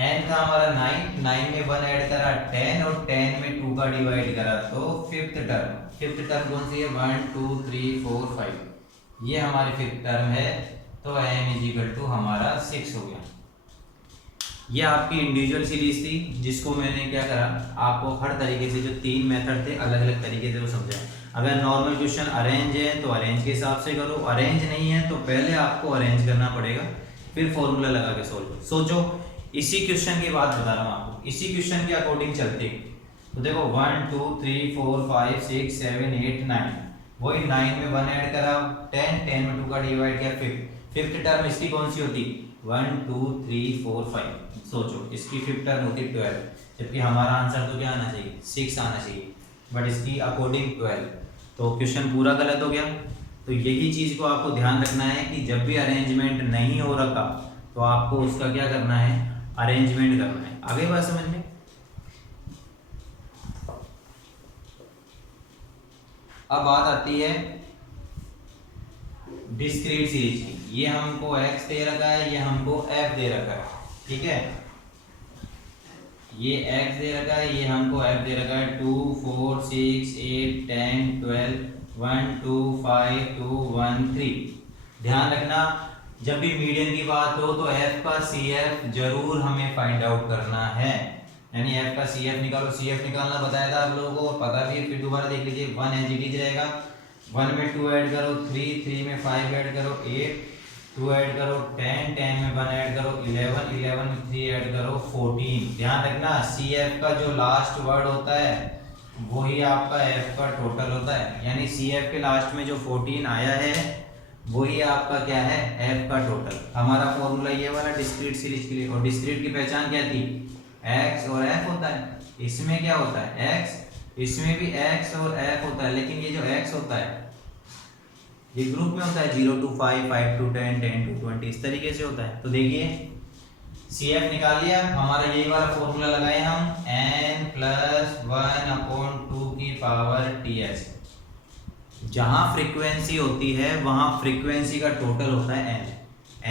n था हमारा 9, 9 में 1 ऐड करा 10 और 10 में 2 का डिवाइड करा तो फिफ्थ टर्म। फिफ्थ टर्म कौन सी है? 1 2 3 4 5, ये हमारी फिफ्थ टर्म है। तो m इज इक्वल टू हमारा 6 हो गया। ये आपकी इंडिविजुअल सीरीज थी जिसको मैंने क्या करा, आपको हर तरीके से जो 3 मेथड थे अलग अलग तरीके से वो समझाया। अगर नॉर्मल क्वेश्चन अरेंज है तो अरेंज के हिसाब से करो, अरेंज नहीं है तो पहले आपको अरेंज करना पड़ेगा, फिर फॉर्मूला लगा के सोल्व। सोचो इसी क्वेश्चन की बात बता रहा हूँ आपको, इसी क्वेश्चन के अकॉर्डिंग चलते। तो देखो 1 2 3 4 5 6 7 8 9, वही 9 में 1 ऐड करा 10, 10 में 2 का डिवाइड किया 5। फिफ्थ टर्म इसकी कौन सी होती? 1 2 3 4 5। सोचो इसकी फिफ्थ टर्म होती 12, जबकि हमारा आंसर तो क्या आना चाहिए? 6 आना चाहिए, बट इसकी अकॉर्डिंग 12। तो क्वेश्चन पूरा गलत हो गया। तो यही चीज को आपको ध्यान रखना है कि जब भी अरेंजमेंट नहीं हो रखा तो आपको उसका क्या करना है? अरेंजमेंट करना है। आगे बात समझ में? अब बात आती है डिस्क्रीट सीरीज की। ये हमको x दे रखा है, ये हमको f दे रखा है, ठीक है। ये x दे रखा है, ये हमको f दे रखा है। 2 4 6 8 10 12 1 2 5 2 1 3। ध्यान रखना जब भी मीडियन की बात हो तो f का CF जरूर हमें फाइंड आउट करना है, यानी f का CF निकालो। CF निकालना बताया था आप लोगों को, पता भी है, फिर दोबारा देख लीजिए। 1 एज इट इज रहेगा, 1 में 2 ऐड करो 3, 3 में 5 ऐड करो 8, 2 ऐड करो 10, 10 में 1 ऐड करो 11, 11 में 3 ऐड करो 14। ध्यान रखना CF का जो लास्ट वर्ड होता है वही आपका F का टोटल होता है, यानी CF के लास्ट में जो 14 आया है वही आपका क्या है, F का टोटल। हमारा फॉर्मूला ये वाला डिस्क्रीट सीरीज के लिए। और डिस्क्रीट की पहचान क्या थी, x और f होता है। इसमें क्या होता है x, इसमें भी x और f होता है, लेकिन ये जो x होता है ये ग्रुप में होता है 0 to 5, 5 to 10, 10 to 20, इस तरीके से होता है। तो देखिए CF निकाल लिया, हमारा यही वाला फॉर्मूला लगाए हम, n + 1/2 की पावर ts। जहां फ्रीक्वेंसी होती है वहां फ्रीक्वेंसी का टोटल होता है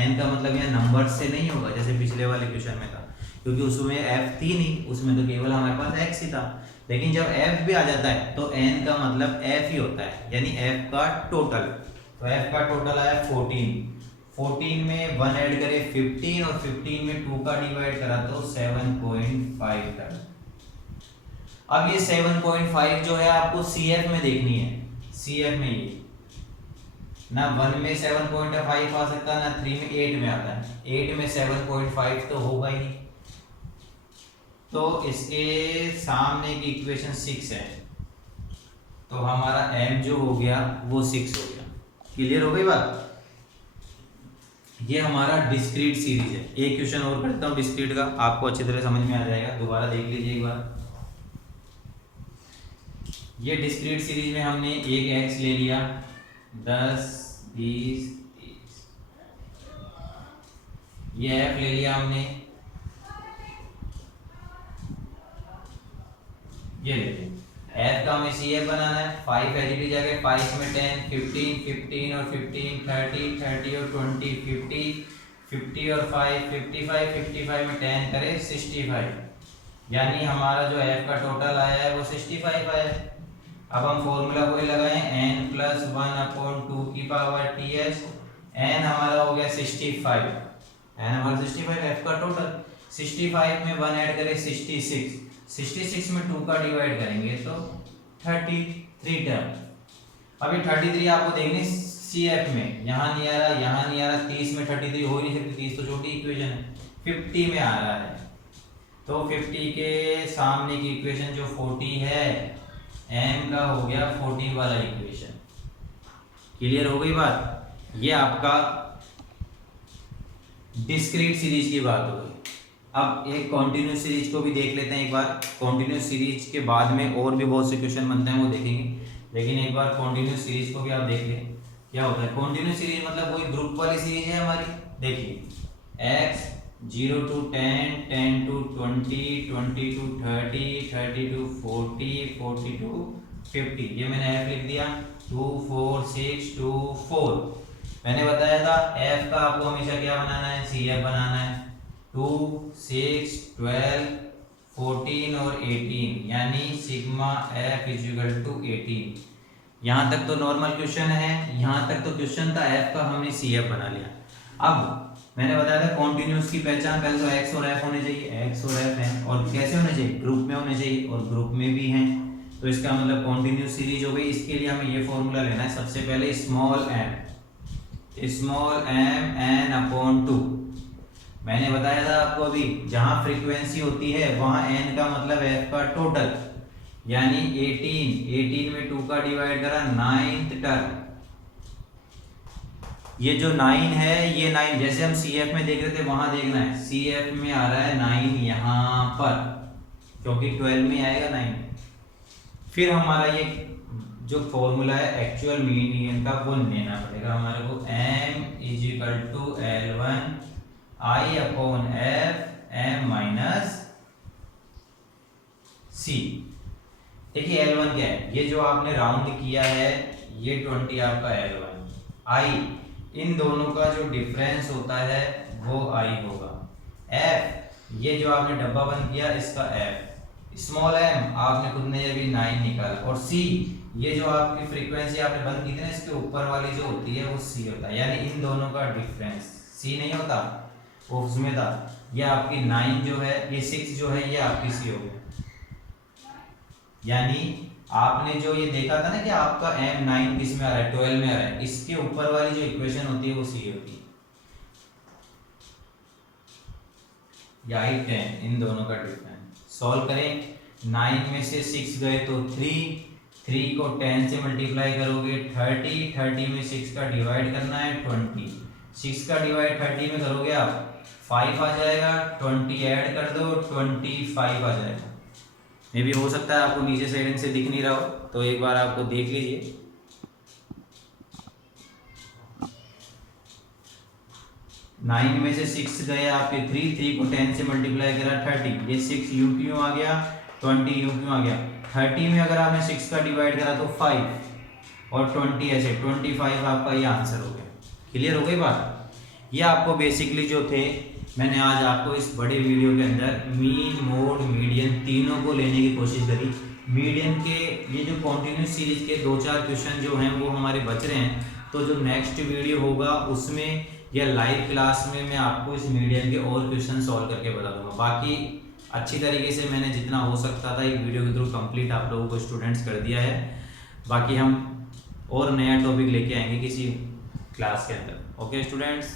n का मतलब यह नंबर से नहीं होगा जैसे पिछले वाले क्वेश्चन में था, क्योंकि उसमें f थी नहीं, उसमें तो केवल हमारे पास x ही था। लेकिन जब f भी आ जाता है तो n का मतलब f ही होता है, यानी f का टोटल। तो f का टोटल आया 14, 14 में 1 ऐड करें 15 और 15 में 2 का डिवाइड करा तो 7.5 तक। अब ये 7.5 जो है आपको CF में देखनी है। CF में ये ना 1 में 7.5 आ सकता है, ना 3 में 8 में आता है। 8 में 7.5 तो होगा ही, तो इसके सामने की इक्वेशन 6 है, तो हमारा m जो हो गया वो 6 हो गया। क्लियर हो गई बात। ये हमारा डिस्क्रीट सीरीज है। एक क्वेश्चन और करता हूँ डिस्क्रीट का, आपको अच्छी तरह समझ में आ जाएगा, दोबारा देख लीजिए एक बार। ये डिस्क्रीट सीरीज में हमने एक x ले लिया, 10 20 30, ये f ले लिया हमने, ये ले लिया। f का हमें CF बनाना है, 5 एडिटी जाके 5 में 10, 15 15 और 15 30 30 और 20 50 50 और 5 55 55 में 10 करे 65, यानी हमारा जो f का टोटल आया है वो 65 आया है। अब हम फॉर्मूला को लगाएं, n + 1/2 की पावर ts। n हमारा हो गया 65, n हमारा 65 f का टोटल। 65 में 1 ऐड करें 66, 66 में 2 का डिवाइड करेंगे तो 33 टर्म। अभी 33 आपको देखनी CF में, यहाँ नहीं आ रहा, यहाँ नहीं आ रहा, 30 में 33 हो ही नहीं सकती, 30 तो छोटी इक्वेशन है। 50 में आ रहा है, तो 50 के सामने की इक्वेशन जो 40 है, m का हो गया 40 वाला इक्वेशन। क्लियर हो गई बात। ये आपका डिस्क्रीट सीरीज की बात हो गई। अब एक कॉन्टिन्यूस सीरीज को भी देख लेते हैं एक बार। कॉन्टिन्यूस सीरीज के बाद में और भी बहुत से क्वेश्चन बनते हैं, वो देखेंगे, लेकिन एक बार कॉन्टिन्यूस सीरीज को भी आप देख लें क्या होता है। कॉन्टिन्यूस सीरीज मतलब वही ग्रुप वाली सीरीज है हमारी। देखिए x 0 to 10, 10 to 20, 20 to 30, 30 to 40, 40 to 50, ये मैंने f लिख दिया। 2 4 6 2 4। मैंने बताया था f का आपको हमेशा क्या बनाना है, CF बनाना है। 2 6 12 14 और 18, यानी सिग्मा f = 18। यहाँ तक तो नॉर्मल क्वेश्चन है, यहाँ तक तो क्वेश्चन था, f का हमने CF बना लिया। अब मैंने बताया था कॉन्टिन्यूस की पहचान पहले तो x और f होने चाहिए, x और f हैं, और कैसे होने चाहिए, ग्रुप में होने चाहिए, और ग्रुप में भी हैं, तो इसका मतलब कॉन्टिन्यूस सीरीज हो गई। इसके लिए हमें ये फॉर्मूला लेना है। सबसे पहले स्मॉल m n/2। मैंने बताया था आपको अभी, जहां फ्रीक्वेंसी होती है वहां n का मतलब f का टोटल, यानी 18 में 2 का डिवाइड करा 9th टर्म। ये जो 9 है, ये 9 जैसे हम CF में देख रहे थे वहां देखना है, CF में आ रहा है 9 यहाँ पर, क्योंकि 12 में आएगा 9। फिर हमारा ये जो फॉर्मूला है एक्चुअल मीन का वो लेना पड़ेगा हमारे को। m = L1 I/f m - c। देखिए L1 क्या है, ये जो आपने राउंड किया है ये 20 आपका L1 I, इन दोनों का जो डिफरेंस होता है वो I होगा। F, ये जो आपने डब्बा बंद किया इसका F, स्मॉल m आपने खुद ने अभी 9 निकाला, और C, ये जो आपकी फ्रीक्वेंसी आपने बंद की थी ना इसके ऊपर वाली जो होती है वो C होता है, यानी इन दोनों का डिफरेंस C नहीं होता वो उसमें था, ये आपकी 9 जो है, ये 6 जो है ये आपकी C हो गया। यानी आपने जो ये देखा था ना कि आपका M9 किस में आ रहा है, 12 में आ रहा है, इसके ऊपर वाली जो इक्वेशन होती है वो C होती है, या 10, इन दोनों का डिफरेंस सॉल्व करें। 9 में से 6 गए तो 3 को 10 से मल्टीप्लाई करोगे 30 में 6 का डिवाइड करना है 20, 6 का डिवाइड 30 में करोगे आप 5 आ जाएगा, 20 ऐड कर दो 25 आ जाएगा। मे भी हो सकता है आपको नीचे साइड से दिख नहीं रहा हो, तो एक बार आपको देख लीजिए। नाइन में से 6 गए आपके 3 को 10 से मल्टीप्लाई करा 30, ये 6 यू क्यों आ गया, 20 यू क्यों आ गया। 30 में अगर आपने 6 का डिवाइड करा तो 5 और 20 ऐसे 25 आपका ये आंसर हो गया। क्लियर हो गई बात। ये आपको बेसिकली जो थे मैंने आज आपको इस बड़े वीडियो के अंदर मीन मोड मीडियन तीनों को लेने की कोशिश करी। मीडियन के ये जो कॉन्टिन्यूस सीरीज के 2-4 क्वेश्चन जो हैं वो हमारे बच रहे हैं, तो जो नेक्स्ट वीडियो होगा उसमें या लाइव क्लास में मैं आपको इस मीडियन के और क्वेश्चन सॉल्व करके बता दूंगा। बाकी अच्छी तरीके से मैंने जितना हो सकता था एक वीडियो के थ्रू कंप्लीट आप लोगों को स्टूडेंट्स कर दिया है। बाकी हम और नया टॉपिक लेके आएंगे किसी क्लास के अंदर। Okay students.